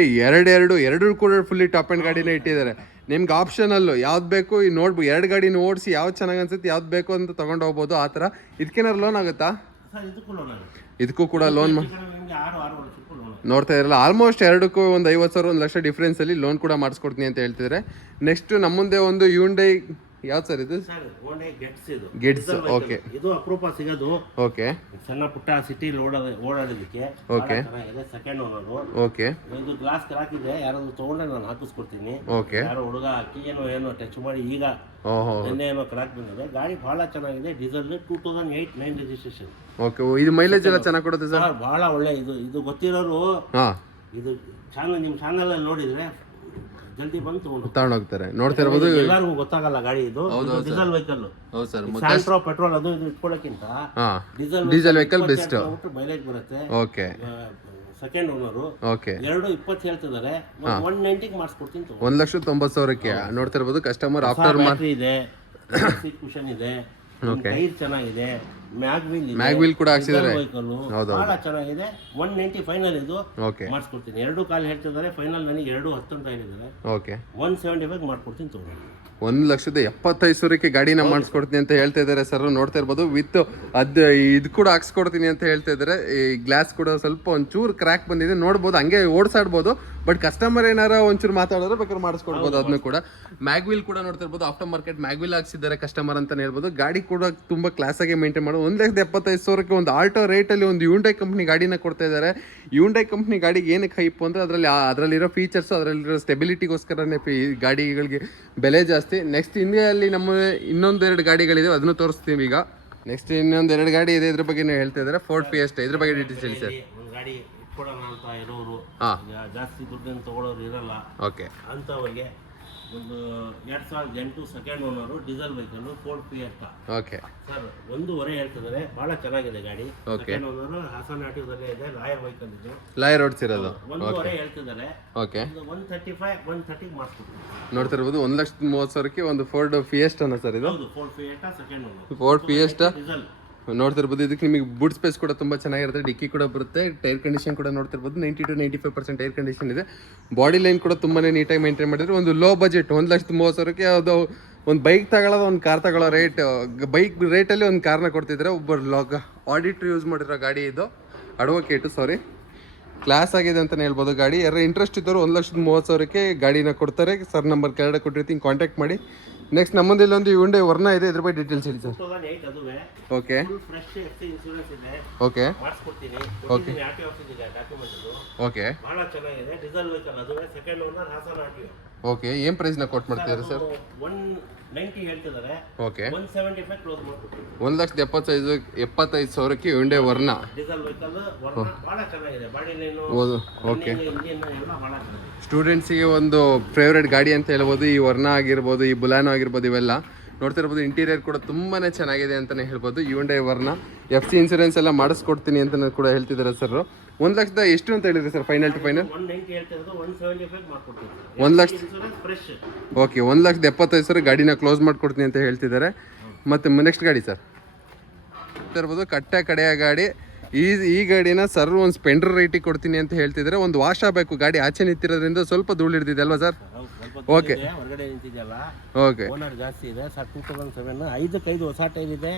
ಎರಡು ಕೂಡ ಫುಲ್ಲಿ ಟಾಪ್ ಅಂಡ್ ಗಾಡಿನೇ ಇಟ್ಟಿದ್ದಾರೆ. ನಿಮ್ಗೆ ಆಪ್ಷನಲ್ಲು ಯಾವ್ದು ಬೇಕು ಈ ನೋಡ್ಬೋದು. 2 ಗಾಡಿನ ಓಡಿಸಿ ಯಾವ್ದು ಚೆನ್ನಾಗಿ ಅನ್ಸುತ್ತೆ, ಯಾವ್ದು ಬೇಕು ಅಂತ ತೊಗೊಂಡು ಹೋಗ್ಬೋದು. ಆ ಥರ. ಇದಕ್ಕೇನಾದ್ರು ಲೋನ್ ಆಗುತ್ತಾ? ಇದಕ್ಕೂ ಕೂಡ ಲೋನ್ ನೋಡ್ತಾ ಇರಲ್ಲ. ಆಲ್ಮೋಸ್ಟ್ 2ಕ್ಕೂ ಒಂದು 50,000 1 ಲಕ್ಷ ಡಿಫ್ರೆನ್ಸಲ್ಲಿ ಲೋನ್ ಕೂಡ ಮಾಡಿಸ್ಕೊಡ್ತೀನಿ ಅಂತ ಹೇಳ್ತಿದ್ದಾರೆ. ನೆಕ್ಸ್ಟ್ ನಮ್ಮ ಮುಂದೆ ಒಂದು ಯುಂಡೈ, ಯಾವ್ದು ಸರ್ ಇದು? ಗೆಟ್ಸ್. ಓಕೆ, ಇದು ಅಪರೂಪ ಸಿಗೋದು. ಓಕೆ, ಸಣ್ಣ ಪುಟ್ಟ ಸಿಟಿಲಿ ಓಡಾಡೋದಕ್ಕೆ. Okay, second owner. ಓಕೆ, ಇದು ಗ್ಲಾಸ್ ಕ್ರಾಕ್ ಇದೆ, ಯಾರಾದ್ರೂ ತಗೊಂಡ್ರೆ ನಾನು ಹಾಕಿಸ್ಕೊಡ್ತೀನಿ. ಓಕೆ, ಯಾರೋ ಹುಡುಗ ಅಕ್ಕಿ ಏನೋ ಟಚ್ ಮಾಡಿ ಈಗ ನಿನ್ನೆ ಏನೋ ಕ್ರಾಕ್ ಬಂದಿದೆ. ಗಾಡಿ ಬಹಳ ಚೆನ್ನಾಗಿದೆ. Diesel 2008-9 registration. ಓಕೆ, ಇದು ಮೈಲೇಜ್ ಎಲ್ಲ ಚೆನ್ನಾಗಿ ಕೊಡುತ್ತೆ ಸರ್. ಬಹಳ ಒಳ್ಳೆ. ಇದು ಗೊತ್ತಿರೋರು ಇದು ಚಾನಲ್, ನಿಮ್ಮ ಚಾನಲ್ ಅಲ್ಲಿ ನೋಡಿದ್ರೆ ಜಲ್ದಿ ಬಂದು ತಗೊಂಡೋಗ್ತಾರೆ. ನೋಡ್ತಾ ಇರ್ಬೋದು, ಎಲ್ಲರಿಗೂ ಗೊತ್ತಾಗಲ್ಲ ಗಾಡಿ. ಇದು ಡೀಸೆಲ್ ವೆಹಿಕಲ್. ಹೌದು ಸರ್, ಸ್ಯಾಂಟ್ರೋ ಪೆಟ್ರೋಲ್ ಅದು ಇದು ಇಟ್ಕೊಳ್ಳೋಕ್ಕಿಂತ ಡೀಸೆಲ್ ವೆಹಿಕಲ್ ಬೆಸ್ಟ್. ಮೈಲೇಜ್ ಬರುತ್ತೆ. Okay, second owner. ಓಕೆ, 220 ಹೇಳ್ತಿದ್ದಾರೆ. 190 ಮಾಡಿಸ್ಕೊಡ್ತೀನಿ. 1,90,000ಕ್ಕೆ ನೋಡ್ತಾ ಇರ್ಬೋದು. ಕಸ್ಟಮರ್ ಆಫ್ಟರ್ ಇದೆ, ಸೀಟ್ ಕುಷನ್ ಇದೆ, ಟೈರ್ ಚೆನ್ನಾಗಿದೆ, ಮ್ಯಾಗ್ ವೀಲ್ ಕೂಡ ಹಾಕ್ಸಿದ್ದಾರೆ. ಬಹಳ ಚೆನ್ನಾಗಿದೆ. 190 ಫೈನಲ್ ಇದು ಮಾಡಿಸ್ಕೊಡ್ತೀನಿ. 2 ಕಾಲು ಹೇಳ್ತಿದ್ದಾರೆ, ಫೈನಲ್ ನನಗೆ 210 ಅಂತ ಹೇಳಿದ್ದಾರೆ. 175 ಮಾಡ್ಕೊಡ್ತೀನಿ ತಗೊಳ್ಳಿ. 1,75,000 ಗಾಡಿನ ಮಾಡಿಸ್ಕೊಡ್ತೀನಿ ಅಂತ ಹೇಳ್ತಾ ಇದ್ದಾರೆ ಸರ್. ನೋಡ್ತಾ ಇರ್ಬೋದು ವಿತ್ ಇದು ಕೂಡ ಹಾಕ್ಸ್ಕೊಡ್ತೀನಿ ಅಂತ ಹೇಳ್ತಾ ಇದ್ದಾರೆ. ಈ ಗ್ಲಾಸ್ ಕೂಡ ಸ್ವಲ್ಪ ಒಂಚೂರು ಕ್ರ್ಯಾಕ್ ಬಂದಿದೆ, ನೋಡ್ಬೋದು, ಹಂಗೆ ಓಡಿಸಾಡ್ಬೋದು. ಬಟ್ ಕಸ್ಟಮರ್ ಏನಾರ ಒಂಚೂರು ಮಾತಾಡಿದ್ರೆ ಬೇಕಾದ್ರೆ ಮಾಡಿಸ್ಕೊಡ್ಬೋದು ಅದನ್ನು ಕೂಡ. ಮ್ಯಾಗ್ ವೀಲ್ ಕೂಡ ನೋಡ್ತಾ ಇರ್ಬೋದು, ಆಫ್ಟರ್ ಮಾರ್ಕೆಟ್ ಮ್ಯಾಗ್ ವೀಲ್ ಹಾಕ್ಸಿದ್ದಾರೆ ಕಸ್ಟಮರ್ ಅಂತಾನೆ ಹೇಳ್ಬೋದು. ಗಾಡಿ ಕೂಡ ತುಂಬ ಕ್ಲಾಸಾಗಿ ಮೇಂಟೈನ್ ಮಾಡೋದು. 1,75,000 ಒಂದು ಆಲ್ಟೋ ರೇಟಲ್ಲಿ ಒಂದು ಯೂಂಡೈ ಕಂಪ್ನಿ ಗಾಡಿನ ಕೊಡ್ತಾ ಇದ್ದಾರೆ. ಯೂಂಡೈ ಕಂಪ್ನಿ ಗಾಡಿಗೆ ಏನಕ್ಕೆ ಹೈಪ್ ಅಂದರೆ ಅದರಲ್ಲಿರೋ ಫೀಚರ್ಸು, ಅದರಲ್ಲಿರೋ ಸ್ಟೆಬಿಲಿಟಿಗೋಸ್ಕರನೇ ಈ ಗಾಡಿಗಳಿಗೆ ಬೆಲೆ ಜಾಸ್ತಿ. ನೆಕ್ಸ್ಟ್ ಇಂಡಿಯಾದಲ್ಲಿ ನಮ್ಮ ಇನ್ನೊಂದೆರಡು ಗಾಡಿಗಳಿದೆ, ಅದನ್ನು ತೋರಿಸ್ತೀವಿ ಈಗ. ನೆಕ್ಸ್ಟ್ ಇನ್ನೊಂದೆರಡು ಗಾಡಿ ಇದೆ, ಇದ್ರ ಬಗ್ಗೆ ನೀವು ಹೇಳ್ತಾ ಇದ್ದಾರೆ. ಫೋರ್ಡ್ ಫಿಯೆಸ್ಟಾ, ಇದ್ರ ಬಗ್ಗೆ ಡೀಟೇಲ್ಸ್ ಹೇಳಿ ಸರ್. ಗಾಡಿ ಇಟ್ಕೊಡೋಣ ಅಂತ ಇರೋರು, ಜಾಸ್ತಿ ದುಡ್ಡನ್ನು ತಗೊಳ್ಳೋರು ಇರಲ್ಲ, ಅಂತವರಿಗೆ ಒಂದು 2008 second owner diesel vehicle Ford fiesta. Sir 1.5 ಹೇಳ್ತಿದ್ದಾರೆ, ಬಹಳ ಚೆನ್ನಾಗಿದೆ ಗಾಡಿ. ಸೆಕೆಂಡ್ ಓನರು ಹಾಸನ ಆಟೋದಲ್ಲೇ ಇದೆ, ಲಾಯರ್ ವೆಹಿಕಲ್ ಇದು, ಲಾಯರ್ ಓಡಿಸಿರೋದು. 1.5 ಹೇಳ್ತಿದ್ದಾರೆ. 130 ಮಾಡ್ಕೊಡ್ತೀನಿ. ನೋಡ್ತಾ ಇರ್ಬೋದು, 1,30,000 ಒಂದು ಫೋರ್ಡ್ ಫಿಯೆಸ್ಟಾನ ಸರ್ ಇದು. Ford fiesta second owner, Ford fiesta diesel. ನೋಡ್ತಿರ್ಬೋದು, ಇದಕ್ಕೆ ನಿಮಗೆ ಬೂಟ್ ಸ್ಪೇಸ್ ಕೂಡ ತುಂಬ ಚೆನ್ನಾಗಿರುತ್ತೆ, ಡಿಕ್ಕಿ ಕೂಡ ಬರುತ್ತೆ. ಟೈರ್ ಕಂಡೀಷನ್ ಕೂಡ ನೋಡ್ತಿರ್ಬೋದು, 90 to 95% ಟೈರ್ ಕಂಡೀಷನ್ ಇದೆ. ಬಾಡಿ ಲೈನ್ ಕೂಡ ತುಂಬಾ ನೀಟಾಗಿ ಮೇಂಟೈನ್ ಮಾಡಿದ್ರೆ. ಒಂದು ಲೋ ಬಜೆಟ್ 1,30,000 ಅದು ಒಂದು ಬೈಕ್ ತಗೊಳ್ಳೋದು, ಒಂದು ಕಾರ್ ತಗೊಳ್ಳೋ ಬೈಕ್ ರೇಟಲ್ಲಿ ಒಂದು ಕಾರ್ನ ಕೊಡ್ತಿದ್ರೆ. ಒಬ್ಬರು ಆಡಿಟರ್ ಯೂಸ್ ಮಾಡಿರೋ ಗಾಡಿ ಇದು, ಅಡ್ವೊಕೇಟು, ಕ್ಲಾಸ್ ಆಗಿದೆ ಅಂತಲೇ ಹೇಳ್ಬೋದು ಗಾಡಿ. ಯಾರು ಇಂಟ್ರೆಸ್ಟ್ ಇದ್ದವರು 1,30,000 ಗಾಡಿನ ಕೊಡ್ತಾರೆ. ಸರ್ ನಂಬರ್ ಕೆಳಗಡೆ ಕೊಟ್ಟಿರ್ತೀನಿ, ಕಾಂಟ್ಯಾಕ್ಟ್ ಮಾಡಿ. ನೆಕ್ಸ್ಟ್ ನಮ್ಮದು ಇಲ್ಲೊಂದು ಯೂಂಡೈ ವರ್ನ ಇದೆ, ಇದ್ರ ಬಗ್ಗೆ ಡೀಟೇಲ್ಸ್ ಹೇಳಿ sir. Okay okay okay okay ಏನು ಪ್ರೈಸ್ನ ಕೊಟ್ಟು ಮಾಡ್ತಿದ್ದಾರೆ ಸರ್? 190 ಹೇಳ್ತಿದ್ದಾರೆ. ಓಕೆ 175 ಕ್ಲೋಸ್ ಮಾಡ್ಕೊಡ್ತೀನಿ. 1,75,000 ಯೂಂಡೈ ವರ್ನ ಡೀಸೆಲ್ ವೆಹಿಕಲ್, ಬಹಳ ಚೆನ್ನಾಗಿದೆ. ಬಾಡಿ ಲೈನು, ಓಕೆ, ಇಂಜಿನ್ ಎಲ್ಲ ಬಹಳ ಚೆನ್ನಾಗಿದೆ. ಸ್ಟೂಡೆಂಟ್ಸಿಗೆ ಒಂದು ಫೇವ್ರೇಟ್ ಗಾಡಿ ಅಂತ ಹೇಳ್ಬೋದು. ಈ ವರ್ನ ಆಗಿರ್ಬೋದು, ಈ ಬುಲಾನೋ ಆಗಿರ್ಬೋದು, ಇವೆಲ್ಲ ನೋಡ್ತಿರ್ಬೋದು. ಇಂಟೀರಿಯರ್ ಕೂಡ ತುಂಬಾ ಚೆನ್ನಾಗಿದೆ ಅಂತಲೇ ಹೇಳ್ಬೋದು. ಯೂಂಡೈ ವರ್ನ FC ಇನ್ಸೂರೆನ್ಸ್ ಎಲ್ಲ ಮಾಡಿಸ್ಕೊಡ್ತೀನಿ ಅಂತ ಕೂಡ ಹೇಳ್ತಿದ್ದಾರೆ ಸರ್. 1 ಲಕ್ಷದ ಎಷ್ಟು ಅಂತ ಹೇಳಿದ್ರಿ sir? Final to final 1 lakh. Okay, 1,75,000 ಗಾಡಿನ ಕ್ಲೋಸ್ ಮಾಡ್ಕೊಡ್ತೀನಿ ಅಂತ ಹೇಳ್ತಿದ್ದಾರೆ. ಮತ್ತು ನೆಕ್ಸ್ಟ್ ಗಾಡಿ ಸರ್ ಇರ್ಬೋದು, ಕಡೆಯ ಗಾಡಿ. ಈ ಗಾಡಿನ ಸರ್ ಒಂದು ಸ್ಪೆಂಡರ್ ರೇಟಿಗೆ ಕೊಡ್ತೀನಿ ಅಂತ ಹೇಳ್ತಿದ್ದಾರೆ. ಒಂದು ವಾಶ್ ಆಗಬೇಕು, ಗಾಡಿ ಆಚೆ ನಿಂತಿರೋದ್ರಿಂದ ಸ್ವಲ್ಪ ಧೂಳು ಹಿಡಿದಿದೆ ಅಲ್ವಾ ಸರ್? ಓಕೆ, ಹೊರಗಡೆ ನಿಂತಿದೆಯಲ್ಲ, ಓಕೆ, ಓನರ್ ಜಾಸ್ತಿ ಇದೆ ಸರ್. 2007 5 ಹೊಸ ಟೈರ್ ಇದೆ.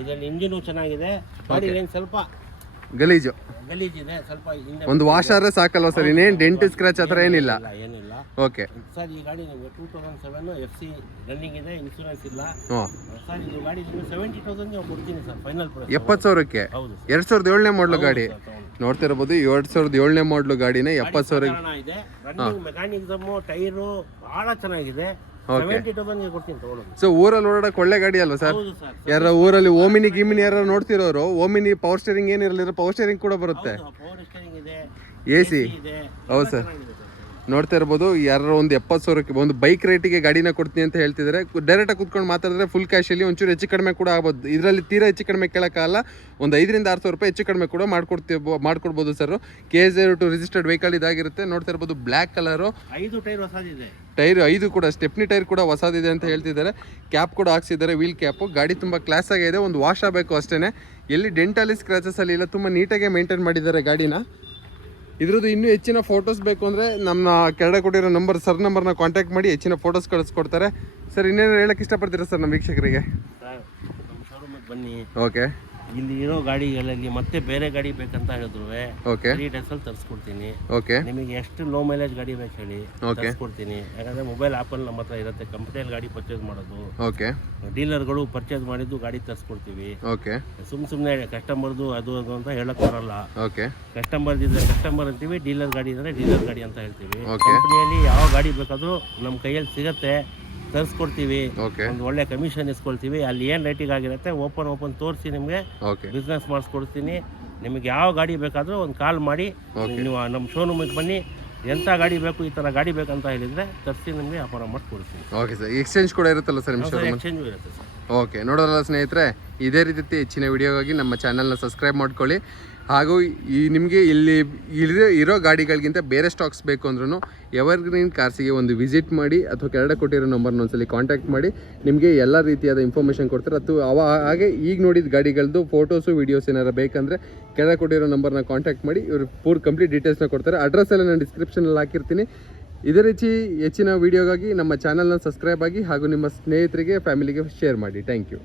ಇದರಲ್ಲಿ ಇಂಜಿನು ಚೆನ್ನಾಗಿದೆ. ಗಾಡಿ ಏನು ಸ್ವಲ್ಪ ಗಲೀಜಿದೆ, ಸ್ವಲ್ಪ ಒಂದು ವಾಶ್ ಆದ್ರೆ ಸಾಕಲ್ವಾ ಸರ್? ಇನ್ನೇನು ಡೆಂಟ್ ಸ್ಕ್ರಾಚ್ ಆ ಥರ ಏನಿಲ್ಲ. ಓಕೆ ಸರ್, ಈ ಗಾಡಿ ನಿಮಗೆ 2007 FC ರನ್ನಿಂಗ್ ಇದೆ, ಇನ್ಶೂರೆನ್ಸ್ ಇಲ್ಲ ಸರ್. ಇದು ಗಾಡಿ ನಿಮಗೆ 70,000 ಕೊಡ್ತೀನಿ ಸರ್, ಫೈನಲ್ ಪ್ರೈಸ್ 70,000ಕ್ಕೆ. 2007ನೇ ಮಾಡಲು ಗಾಡಿ ನೋಡ್ತಿರ್ಬೋದು. 2007ನೇ ಮಾಡಲು ಗಾಡಿನ 70,000 ಇದೆ. ರನ್ನಿಂಗ್ ಮೆಕ್ಯಾನಿಸಮ್, ಟೈರು ಬಹಳ ಚೆನ್ನಾಗಿದೆ. 70,000 ಕೊಡ್ತೀನಿ ತಗೊಳ್ಳೋದು. ಸೊ ಊರಲ್ಲಿ ಓಡಾಡಕ್ಕೆ ಒಳ್ಳೆ ಗಾಡಿ ಅಲ್ವಾ ಸರ್? ಯಾರ ಊರಲ್ಲಿ ಓಮಿನಿ ಗಿಮಿನಿ ಯಾರು ನೋಡ್ತಿರೋರು, ಓಮಿನಿ ಪವರ್ ಸ್ಟೇರಿಂಗ್ ಏನಿರಲಿಲ್ಲ, ಪವರ್ ಸ್ಟೇರಿಂಗ್ ಕೂಡ ಬರುತ್ತೆ, ಪವರ್ ಸ್ಟೇರಿಂಗ್ ಇದೆ, AC. ಹೌದು ಸರ್, ನೋಡ್ತಾ ಇರ್ಬೋದು. ಯಾರು ಒಂದು 70,000ಕ್ಕೆ ಒಂದು ಬೈಕ್ ರೇಟಿಗೆ ಗಾಡಿನ ಕೊಡ್ತೀನಿ ಅಂತ ಹೇಳ್ತಿದ್ದಾರೆ. ಡೈರೆಕ್ಟಾಗಿ ಕುತ್ಕೊಂಡು ಮಾತಾಡಿದ್ರೆ ಫುಲ್ ಕ್ಯಾಶಲ್ಲಿ ಒಂಚೂರು ಹೆಚ್ಚು ಕಡಿಮೆ ಕೂಡ ಆಗ್ಬೋದು. ಇದರಲ್ಲಿ ತೀರಾ ಹೆಚ್ಚು ಕಡಿಮೆ ಕೇಳೋಕ್ಕಾಗಲ್ಲ. ಒಂದು 5,000 to 6,000 ರೂಪಾಯಿ ಹೆಚ್ಚು ಕಡಿಮೆ ಕೂಡ ಮಾಡ್ಕೊಡ್ಬೋದು ಸರ್. KS02 ರಿಜಿಸ್ಟರ್ಡ್ ವೆಹಿಕಲ್ ಇದಾಗಿರುತ್ತೆ. ನೋಡ್ತಾ ಇರ್ಬೋದು, ಬ್ಲ್ಯಾಕ್ ಕಲರು, 5 ಟೈರ್ ಹೊಸದಿದೆ. ಟೈರ್ 5 ಕೂಡ ಸ್ಟೆಪ್ನಿ ಟೈರ್ ಕೂಡ ಹೊಸದಿದೆ ಅಂತ ಹೇಳ್ತಿದ್ದಾರೆ. ಕ್ಯಾಪ್ ಕೂಡ ಹಾಕ್ಸಿದ್ದಾರೆ, ವೀಲ್ ಕ್ಯಾಪು. ಗಾಡಿ ತುಂಬ ಕ್ಲಾಸ್ ಆಗಿದೆ, ಒಂದು ವಾಶ್ ಆಗಬೇಕು ಅಷ್ಟೇ. ಎಲ್ಲಿ ಡೆಂಟಲ್ಲಿ ಸ್ಕ್ರಾಚಸ್ ಅಲ್ಲಿ ಇಲ್ಲ, ತುಂಬ ನೀಟಾಗಿ ಮೇಂಟೈನ್ ಮಾಡಿದ್ದಾರೆ ಗಾಡಿನ. ಇದ್ರದ್ದು ಇನ್ನೂ ಹೆಚ್ಚಿನ ಫೋಟೋಸ್ ಬೇಕು ಅಂದರೆ ನಮ್ಮ ಕೆಳಗಡೆ ಕೊಟ್ಟಿರೋ ನಂಬರ್, ಸರ್ ನಂಬರ್ನ ಕಾಂಟ್ಯಾಕ್ಟ್ ಮಾಡಿ ಹೆಚ್ಚಿನ ಫೋಟೋಸ್ ಕಳಿಸ್ಕೊಡ್ತಾರೆ. ಸರ್ ಇನ್ನೇನು ಹೇಳಕ್ಕೆ ಇಷ್ಟಪಡ್ತೀರಾ ಸರ್ ನಮ್ಮ ವೀಕ್ಷಕರಿಗೆ? ನಮ್ಮ ಶೋರೂಮಿಗೆ ಬನ್ನಿ. ಓಕೆ, ಇಲ್ಲಿ ಇರೋ ಗಾಡಿಗಳಲ್ಲಿ ಮತ್ತೆ ಬೇರೆ ಗಾಡಿ ಬೇಕಂತ ಹೇಳಿದ್ರು ಓಕೆ 3 days ಅಲ್ಲಿ ತರಿಸ್ಕೊಡ್ತೀನಿ. ಓಕೆ, ನಿಮಗೆ ಎಷ್ಟು ಲೋ ಮೈಲೇಜ್ ಗಾಡಿ ಬೇಕು ಹೇಳಿ, ತರಿಸ್ಕೊಡ್ತೀನಿ. ಯಾಕಂದ್ರೆ ಮೊಬೈಲ್ ಆಪಲ್ಲಿ ನಮ್ಮ ಹತ್ರ ಇರುತ್ತೆ, ಕಂಪ್ನಿಯಲ್ಲಿ ಗಾಡಿ ಪರ್ಚೇಸ್ ಮಾಡೋದು. ಓಕೆ, ಡೀಲರ್ಗಳು ಪರ್ಚೇಸ್ ಮಾಡಿದ್ದು ಗಾಡಿ ತರಿಸ್ಕೊಡ್ತೀವಿ. ಓಕೆ, ಸುಮ್ಮನೆ ಕಸ್ಟಮರ್ದು ಅದು ಅಂತ ಹೇಳಕ್ ಬರಲ್ಲ. ಓಕೆ, ಕಸ್ಟಮರ್ ಇದ್ರೆ ಕಸ್ಟಮರ್ ಅಂತೀವಿ, ಡೀಲರ್ ಗಾಡಿ ಇದ್ರೆ ಡೀಲರ್ ಗಾಡಿ ಅಂತ ಹೇಳ್ತೀವಿ. ಕಂಪ್ನಿಯಲ್ಲಿ ಯಾವ ಗಾಡಿ ಬೇಕಾದ್ರೂ ನಮ್ಮ ಕೈಯಲ್ಲಿ ಸಿಗತ್ತೆ, ತರಿಸ್ಕೊಡ್ತೀವಿ. ಒಂದು ಒಳ್ಳೆ ಕಮಿಷನ್ ಇಸ್ಕೊಳ್ತೀವಿ. ಅಲ್ಲಿ ಏನು ರೇಟಿಗೆ ಆಗಿರುತ್ತೆ ಓಪನ್ ತೋರಿಸಿ ನಿಮಗೆ ಬಿಸ್ನೆಸ್ ಮಾಡಿಸ್ಕೊಡ್ತೀನಿ. ನಿಮಗೆ ಯಾವ ಗಾಡಿ ಬೇಕಾದರೂ ಒಂದು ಕಾಲ್ ಮಾಡಿ, ನೀವು ನಮ್ಮ ಶೋರೂಮಿಗೆ ಬನ್ನಿ. ಎಂಥ ಗಾಡಿ ಬೇಕು, ಈ ಥರ ಗಾಡಿ ಬೇಕಂತ ಹೇಳಿದರೆ ತರಿಸಿ ನಿಮಗೆ ವ್ಯಾಪಾರ ಮಾಡಿಕೊಡ್ತೀನಿ. ಓಕೆ ಸರ್, ಎಕ್ಸ್ಚೇಂಜ್ ಕೂಡ ಇರುತ್ತಲ್ಲ ಸರ್ ನಿಮ್ಮ ಶೋರೂಮ್? ಎಕ್ಸ್ಚೇಂಜ್ ಇರುತ್ತೆ ಸರ್. ಓಕೆ, ನೋಡೋಲ್ಲ ಸ್ನೇಹಿತರೆ, ಇದೇ ರೀತಿ ಹೆಚ್ಚಿನ ವಿಡಿಯೋಗಾಗಿ ನಮ್ಮ ಚಾನಲ್ನ ಸಬ್ಸ್ಕ್ರೈಬ್ ಮಾಡ್ಕೊಳ್ಳಿ. ಹಾಗೂ ಈ ನಿಮಗೆ ಇಲ್ಲಿ ಇರೋ ಗಾಡಿಗಳಿಗಿಂತ ಬೇರೆ ಸ್ಟಾಕ್ಸ್ ಬೇಕು ಅಂದ್ರೂ ಎವರ್ಗ್ರೀನ್ ಕಾರ್ಸಿಗೆ ಒಂದು ವಿಸಿಟ್ ಮಾಡಿ ಅಥವಾ ಕೆಳಗಡೆ ಕೊಟ್ಟಿರೋ ನಂಬರ್ನ ಒಂದ್ಸಲಿ ಕಾಂಟ್ಯಾಕ್ಟ್ ಮಾಡಿ ನಿಮಗೆ ಎಲ್ಲ ರೀತಿಯಾದ ಇನ್ಫಾರ್ಮೇಷನ್ ಕೊಡ್ತಾರೆ. ಅಥವಾ ಹಾಗೆ ಈಗ ನೋಡಿದ ಗಾಡಿಗಳದ್ದು ಫೋಟೋಸು ವೀಡಿಯೋಸ್ ಏನಾರು ಬೇಕಂದರೆ ಕೆಳಗಡೆ ಕೊಟ್ಟಿರೋ ನಂಬರ್ನ ಕಾಂಟ್ಯಾಕ್ಟ್ ಮಾಡಿ ಇವರು ಪೂರ್ ಕಂಪ್ಲೀಟ್ ಡೀಟೇಲ್ಸ್ನ ಕೊಡ್ತಾರೆ. ಅಡ್ರೆಸ್ ಎಲ್ಲ ನಾನು ಡಿಸ್ಕ್ರಿಪ್ಷನಲ್ಲಿ ಹಾಕಿರ್ತೀನಿ. ಇದೇ ರೀತಿ ಹೆಚ್ಚಿನ ವೀಡಿಯೋಗಾಗಿ ನಮ್ಮ ಚಾನಲ್ನ ಸಬ್ಸ್ಕ್ರೈಬ್ ಆಗಿ ಹಾಗೂ ನಿಮ್ಮ ಸ್ನೇಹಿತರಿಗೆ ಫ್ಯಾಮಿಲಿಗೆ ಶೇರ್ ಮಾಡಿ. Thank you.